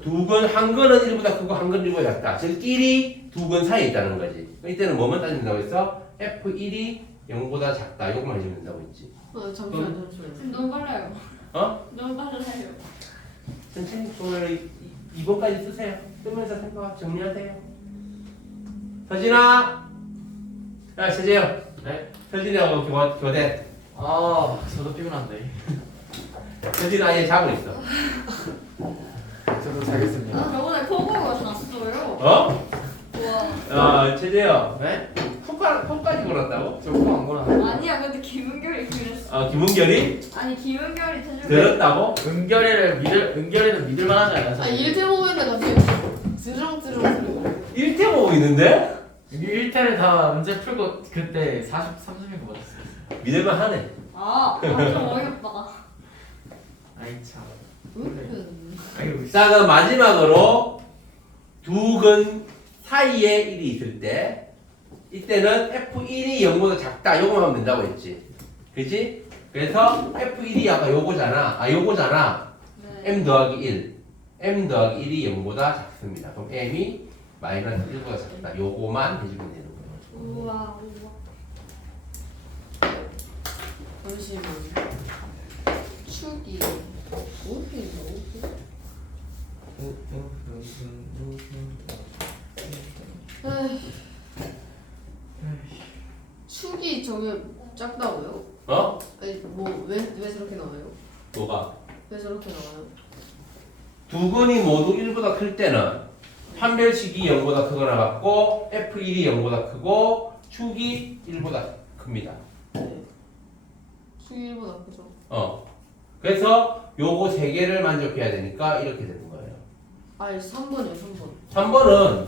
두근 한 근은 1보다 크고 한 근은 1보다 작다. 즉 1이 두 근 사이에 있다는 거지. 이때는 뭐만 따진다고 했어? F1이 0보다 작다. 요거만 해주면 된다고 했지. 잠시만요. 지금 너무 빨라요. 너무 빨라요. 천천히 오늘 2번까지 쓰세요. 쓰면서 생각 정리하세요. 서진아! 야, 서진아. 네? 서진이하고 교대. 아, 저도 피곤한데. 서진아, 얘 자고 있어. 저도 자겠습니다. 저번에 포고가 났어요. 어? 우와. 최재형. 네? 훅 포까지 걸었다고? 저거안 걸어. 아니야 근데 김은결이 그랬어. 아 김은결이 아니 김은결이 태준. 들었다고? 은결이는 믿을 만하지 않아서. 아 1대 보면은 갑자기 드렁드렁 소리. 1대 보고 있는데? 이게 1태를 다 문제 풀고 그때 30인 거 맞았어. 믿을만 하네. 좀 어이없다. 아이 참. 음. 아이고. 자 그럼 마지막으로 두 근 사이에 1이 있을 때 이때는 F1이 0보다 작다 요거 하면 된다고 했지 그치? 그래서 F1이 아까 요거잖아 네. M 더하기 1 M 더하기 1이 0보다 작습니다 그럼 M이 마이너스 1보다 작다 요거만 해주면 되는 거예요 우와. 잠시만. 축이 어디인가? 에이, 축이 저게 작다고요? 어? 아니 뭐왜 저렇게 나와요? 뭐가? 왜 저렇게 나와요? 두 근이 모두 1보다 클 때는 판별식이 0보다 크거나 같고 F1이 0보다 크고 축이 1보다 큽니다 네. 축이 1보다 크죠? 그래서 요거 세 개를 만족해야 되니까 이렇게 되는 거예요. 아니 3번이요 3번. 3번은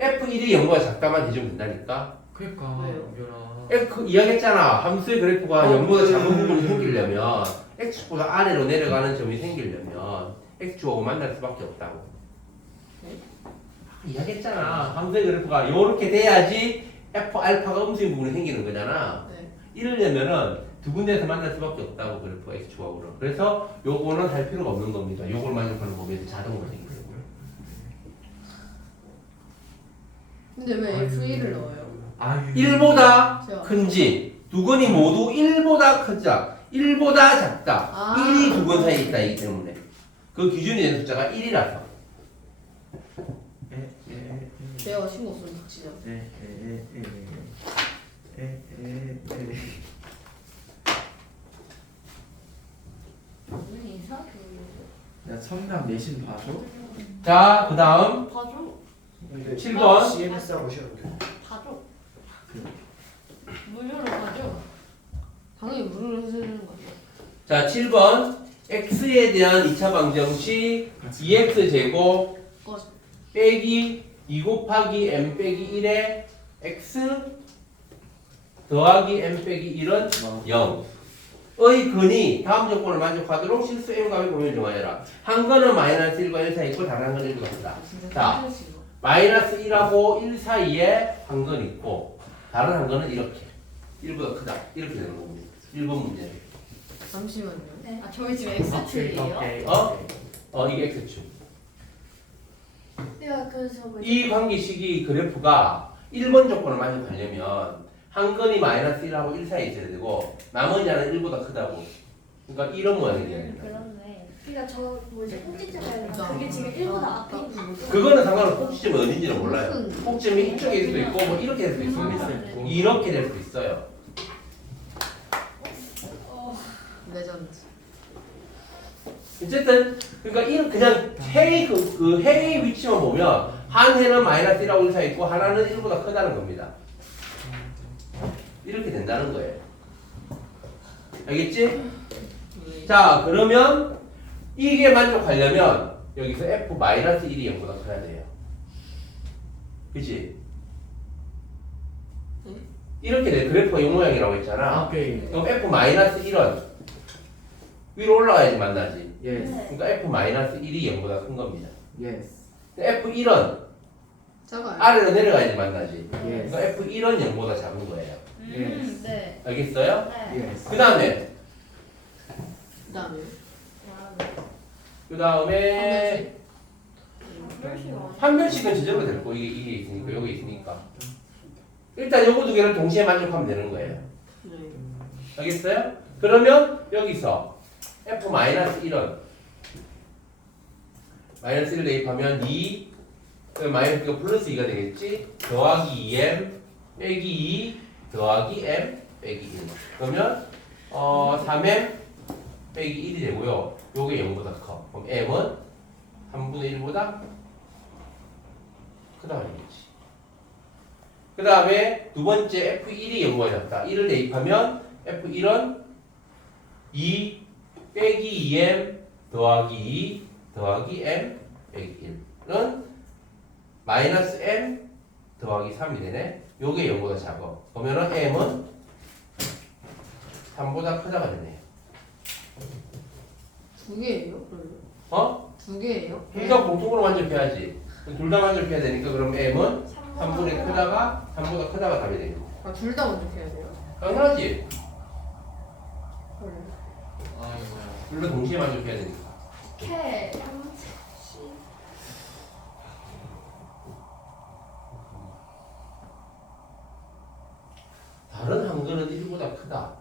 F1이 0보다 작다만 해주면 된다니까. 그니까. 왜요? 연아. 그 이야기했잖아. 함수의 그래프가 0보다 작은 부분이 생기려면 x축보다 아래로 내려가는 점이 생기려면 x축하고 만날 수밖에 없다고. 네? 이야기했잖아. 함수의 그래프가 요렇게 돼야지 f 알파가 음수인 부분이 생기는 거잖아. 네. 이러려면은 두 군데에서 만날 수밖에 없다고 그래프가 x축하고는. 그래서 요거는 할 필요가 없는 겁니다. 요걸 만족하는 범위에서 자동으로 생기는 거예요. 근데 왜 F1을 넣어요? 아유. 1보다 제가. 큰지 두 근이 모두 1보다 크자 1보다 작다 아. 1이 두 근 사이에 있다 이기 때문에 그 기준이 되는 숫자가 1이라서 제가 신고 없으면 닥치죠. 무슨 이상하게. 야 성남 내신 봐줘. 자 그 다음 봐줘. 7번. CMS하고 시험을. 봐줘. 무료로 봐줘. 당연히 무료로 해주는 거 아니에요? 자 7번 x에 대한 2차 방정식 2x 제곱 꺼져. 빼기 2 곱하기 m 빼기 1에 x 더하기 m 빼기 1은 0의 근이 다음 조건을 만족하도록 실수 m 값의 범위를 정하여라. 한 건은 마이너스 1과 1 사이 있고 다른 한 건은 1보다 크다. 진짜 자. 깜짝이야. 마이너스 1하고 1 사이에 한 건 있고 다른 한 건은 이렇게 1보다 크다 이렇게 되는 겁니다. 1번 문제. 잠시만요. 네. 저희 지금 X축이에요? 이게 x축. 내가 그래서 뭐 이 관계식이 그래프가 1번 조건을 만족하려면 한 건이 마이너스 1하고 1 사이에 있어야 되고 나머지 하나는 1보다 크다고. 그러니까 이런 모양이야. 그렇네. 그러니까 저 뭐지 꼭지점이 나. 그게 지금 1보다 앞에 있는 거죠? 그거는 상관없이 꼭지점이 어딘지는 몰라요. 무슨- 꼭지점이 이쪽에 될 수도 있고 뭐 이렇게 될 수도 있습니다. 이렇게 될 수도 있어요. 레전드. 어쨌든 그러니까 이 그냥 해의 그 해의 위치만 보면 한 해는 마이너스 1하고 1 사이 있고 하나는 1보다 크다는 겁니다. 이렇게 된다는 거예요. 알겠지? 왜? 자 그러면 이게 만족하려면 여기서 f 마이너스 1이 0보다 커야 돼요. 그치? 네? 이렇게 돼. 그래프가 이 모양이라고 했잖아. 오케이. 그럼 f 마이너스 1은 위로 올라가야지 만나지. 예스. 그러니까 f 마이너스 1이 0보다 큰 겁니다. 예스. f1은 작아요. 아래로 내려가야지 만나지. 예스. 그러니까 f1은 0보다 작은 거예요. 네. 알겠어요? 네. 예스. 그 다음에 그다음에 그 다음에 판별식은 제대로 될 거. 이게 있으니까 여기 있으니까 일단 요거 두 개를 동시에 만족하면 되는 거예요. 네. 알겠어요? 그러면 여기서 f 마이너스 1은 마이너스 1 대입하면 2 마이너스가 플러스 2가 되겠지? 더하기 2m 빼기 2 더하기 m 빼기 1 그러면 3m 빼기 1이 되고요. 요게 0보다 커. 그럼 m은 3분의 1보다 크다 말이겠지. 그 다음에 두 번째 F1이 연구가 잡다. 1을 대입하면 F1은 2 빼기 2M 더하기 2 더하기 M 빼기 1은 마이너스 M 더하기 3이 되네. 요게 연구가 작아. 그러면은 M은 3보다 크다가 되네. 두 개예요? 그러면? 어? 두 개예요? 둘 다 공통으로 만족해야지. 둘 다 만족해야 되니까 그럼 M은 3분의 크다가 3보다 크다가 답이 되는 거야. 아, 둘 다 만족해야 돼요? 당연하지. 그래. 아이고야. 둘 다 동시에 만족해야 되니까. K 다른 한글은 1보다 크다.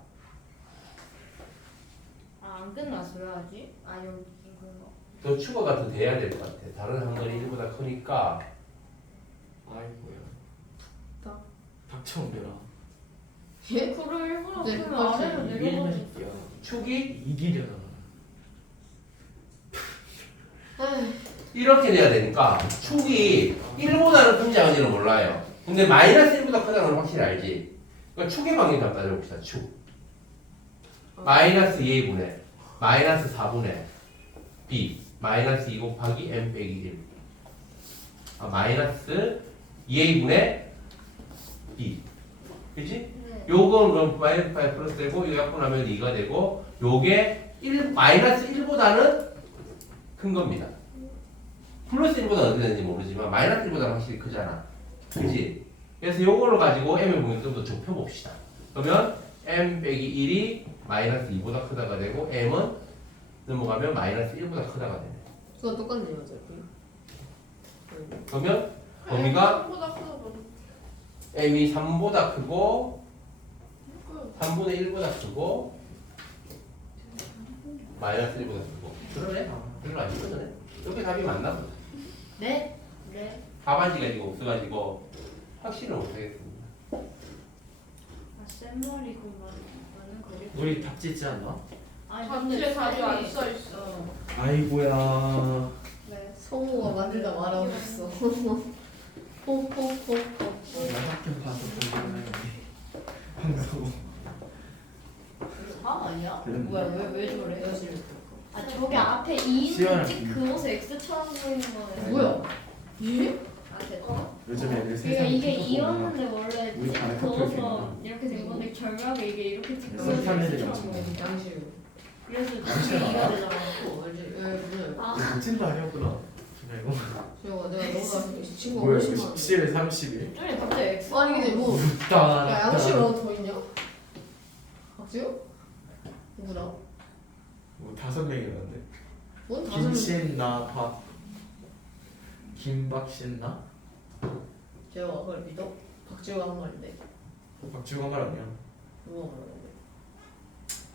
안 끝났어요 아직? 아 여기 이거 더 추가가 더 돼야 될 것 같아. 다른 한글이 1보다 크니까. 아이고야. 딱. 닥쳐오게라. 예? 그걸 일부러 네, 그러면 아래로 이기는 내려가지 새끼야. 축이 이기려나. 에휴, 이렇게 돼야 되니까 축이 1보다는 큰지 아닌지는 몰라요. 근데 마이너스 1보다 크다는 건 확실히 알지. 그러니까 축의 방향 한번 따져봅시다. 축. 마이너스 2분의 마이너스 4분의 b 마이너스 2 곱하기 m 빼기 1 마이너스 2분의 b 그치? 네. 요건 그럼 마이너스 5 플러스 되고 이거 갖고 나면 2가 되고 요게 1 마이너스 1보다는 큰 겁니다. 플러스 1보다 어디 되는지 모르지만 마이너스 1보다는 확실히 크잖아. 그치? 그래서 요거를 가지고 m의 공을 좀 더 좁혀봅시다. 그러면 m 빼기 1이 마이너스 2보다 크다가 되고 m은 넘어가면 마이너스 1보다 크다가 되네. 그거 똑같네요, 어차피. 그러면 범위가 보다 크다 m이 3보다 크고 보다. 3분의 1보다 크고 마이너스 1보다 크고 그러네? 별로 안 크네. 이렇게 답이 맞나 보다. 네? 네. 답안지가 지금 없어가지고 확신을 못하겠습니다. 아 쌤머리구만 나는 거기 우리 답 짓지 않나? 아니 답지에 답이 안 쌤이- 써 있어. 아이고야. 네. 성우가 만들다 말아버렸어. 호호호호. 나 학교 가서 보기로 한다고. 아 아니야? 그랬는데. 뭐야 왜 저래? 여실. 아 저기 앞에 2 시원한 있는 그 옷에 X처럼 보이는 거네. 뭐야? 예? 아 됐다. 요즘 애들 그러니까 세상 이게 켜놓고 2였는데 원래 우리 반에 그어서 카톡이구나. 이렇게 된 건데 결과가 이게 이렇게 그래서 사람들이 X처럼 엄청 보이는 거야. 양실. 그래서 그게 2가 되잖아. 알지? 예, 무슨. 아 멋진 날이었구나. 그냥 이거. 저거 내가 너가 친구가 뭐야 훨씬 이거 많아. 17에 31. 좀 갑자기 X. 아니 근데 뭐 딱. 야, 양실 하나 더 있냐? 박지우? 누구나? 뭐 5명이었는데. 뭔 다섯 명? 김신나 박. 김박신나? 제가 그걸 믿어? 박지우가 한 말인데 박주가 말 아니야. 누가 말하는데?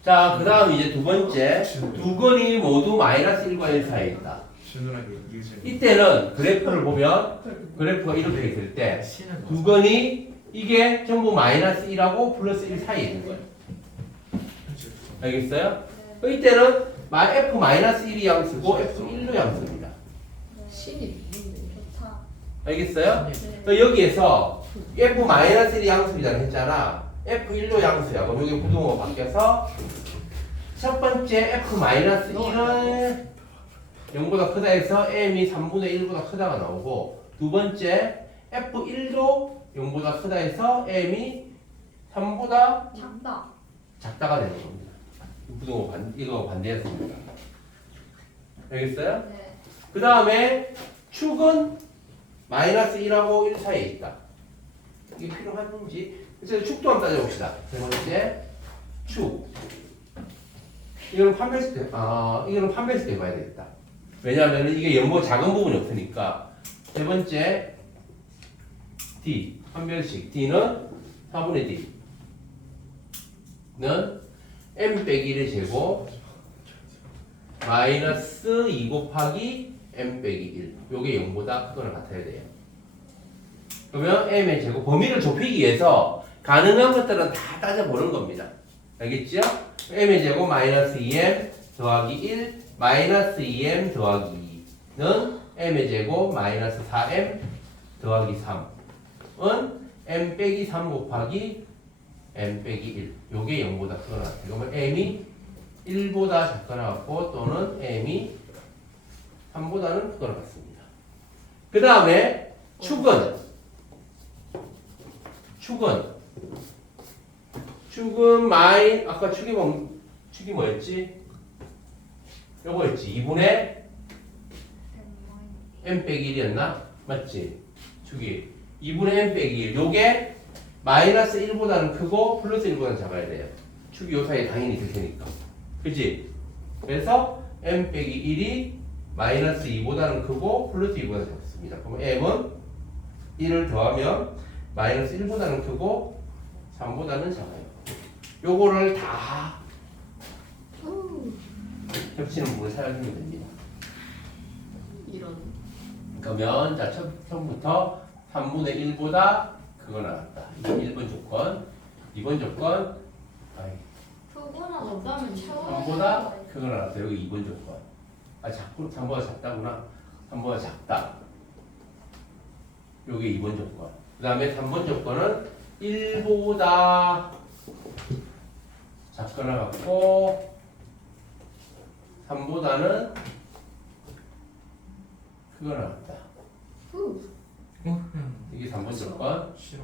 자, 그 다음 이제 두 번째. 두 건이 모두 마이너스 1과 1 사이에 있다. 준우랑 이규준. 이때는 그래프를 보면 그래프가 이렇게 있을 때 신은 두 건이 이게 전부 마이너스 1하고 플러스 1 사이에 있는 거예요. 알겠어요? 이때는 f-1이 양수고 f1도 양수입니다. 신이 누군데? 좋다. 알겠어요? 네. 그러니까 여기에서 f-1이 양수이라고 했잖아. f1도 양수야. 그럼 여기 부동호가 바뀌어서 첫 번째 f-1은 0보다 크다 해서 m이 3분의 1보다 크다가 나오고 두 번째 f1도 0보다 크다 해서 m이 3보다 작다. 작다가 되는 겁니다. 부동호 이거 반대였습니다. 알겠어요? 네. 그 다음에 축은 마이너스 1하고 1 사이에 있다. 이게 필요한지. 그래서 축도 한번 따져봅시다. 세 번째 축. 이거는 판별식 때, 이거는 판별식 때 봐야 되겠다. 왜냐하면 이게 연보 작은 부분이 없으니까. 세 번째 D 판별식. D는 4분의 D는 M 빼기 1의 제곱 마이너스 2 곱하기 M 빼기 1. 요게 0보다 크거나 같아야 돼요. 그러면 M의 제곱 범위를 좁히기 위해서 가능한 것들은 다 따져보는 겁니다. 알겠죠? M의 제곱 마이너스 2M 더하기 1 마이너스 2M 더하기 2는 M의 제곱 마이너스 4M 더하기 3은 m 빼기 3 곱하기 m 빼기 1. 요게 0보다 크거나 같아요. 그러면 m이 1보다 작거나 같고 또는 m이 3보다는 크거나 같습니다. 그 다음에 축은 아까 축이 뭐였지? 요거였지. 2분의 m 빼기 1이었나? 맞지? 축이 2분의 m 빼기 1. 요게 마이너스 1보다는 크고 플러스 1보다는 작아야 돼요. 축이 요 사이에 당연히 있을 테니까. 그치? 그래서 m 빼기 1이 마이너스 2보다는 크고 플러스 2보다는 작습니다. 그럼 m은 1을 더하면 마이너스 1보다는 크고 3보다는 작아요. 요거를 다 겹치는 부분을 사용하면 됩니다. 이런. 그러면 자 처음부터 3분의 1보다 그거 나왔다. 이게 1번 조건. 2번 조건 그거는 없다면 채워. 3보다 그거 나왔다. 여기 2번 조건. 아 자꾸 3보다 작다구나. 3보다 작다. 요게 2번 조건. 그 다음에 3번 조건은 1보다 작거나 같고 3보다는 그거 나왔다. 이게 3번 조건. 싫어.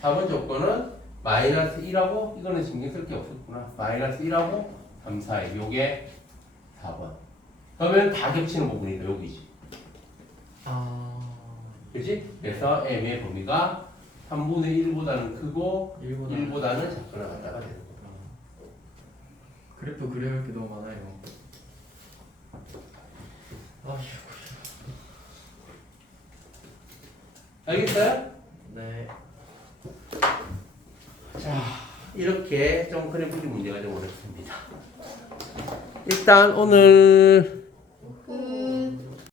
4번 조건은 마이너스 1하고 이거는 신경 쓸 게 없었구나. 마이너스 1하고 3, 4에 요게 4번. 그러면 다 겹치는 부분이다. 여기지. 그치? 그래서 m의 범위가 3분의 1보다는 크고 1보다는 작거나 같다가 되는 거다. 그래프 그려야 할 게 너무 많아요. 아휴. 알겠어요? 네. 자, 이렇게 좀 그래프리 문제가 좀 어렵습니다. 일단 오늘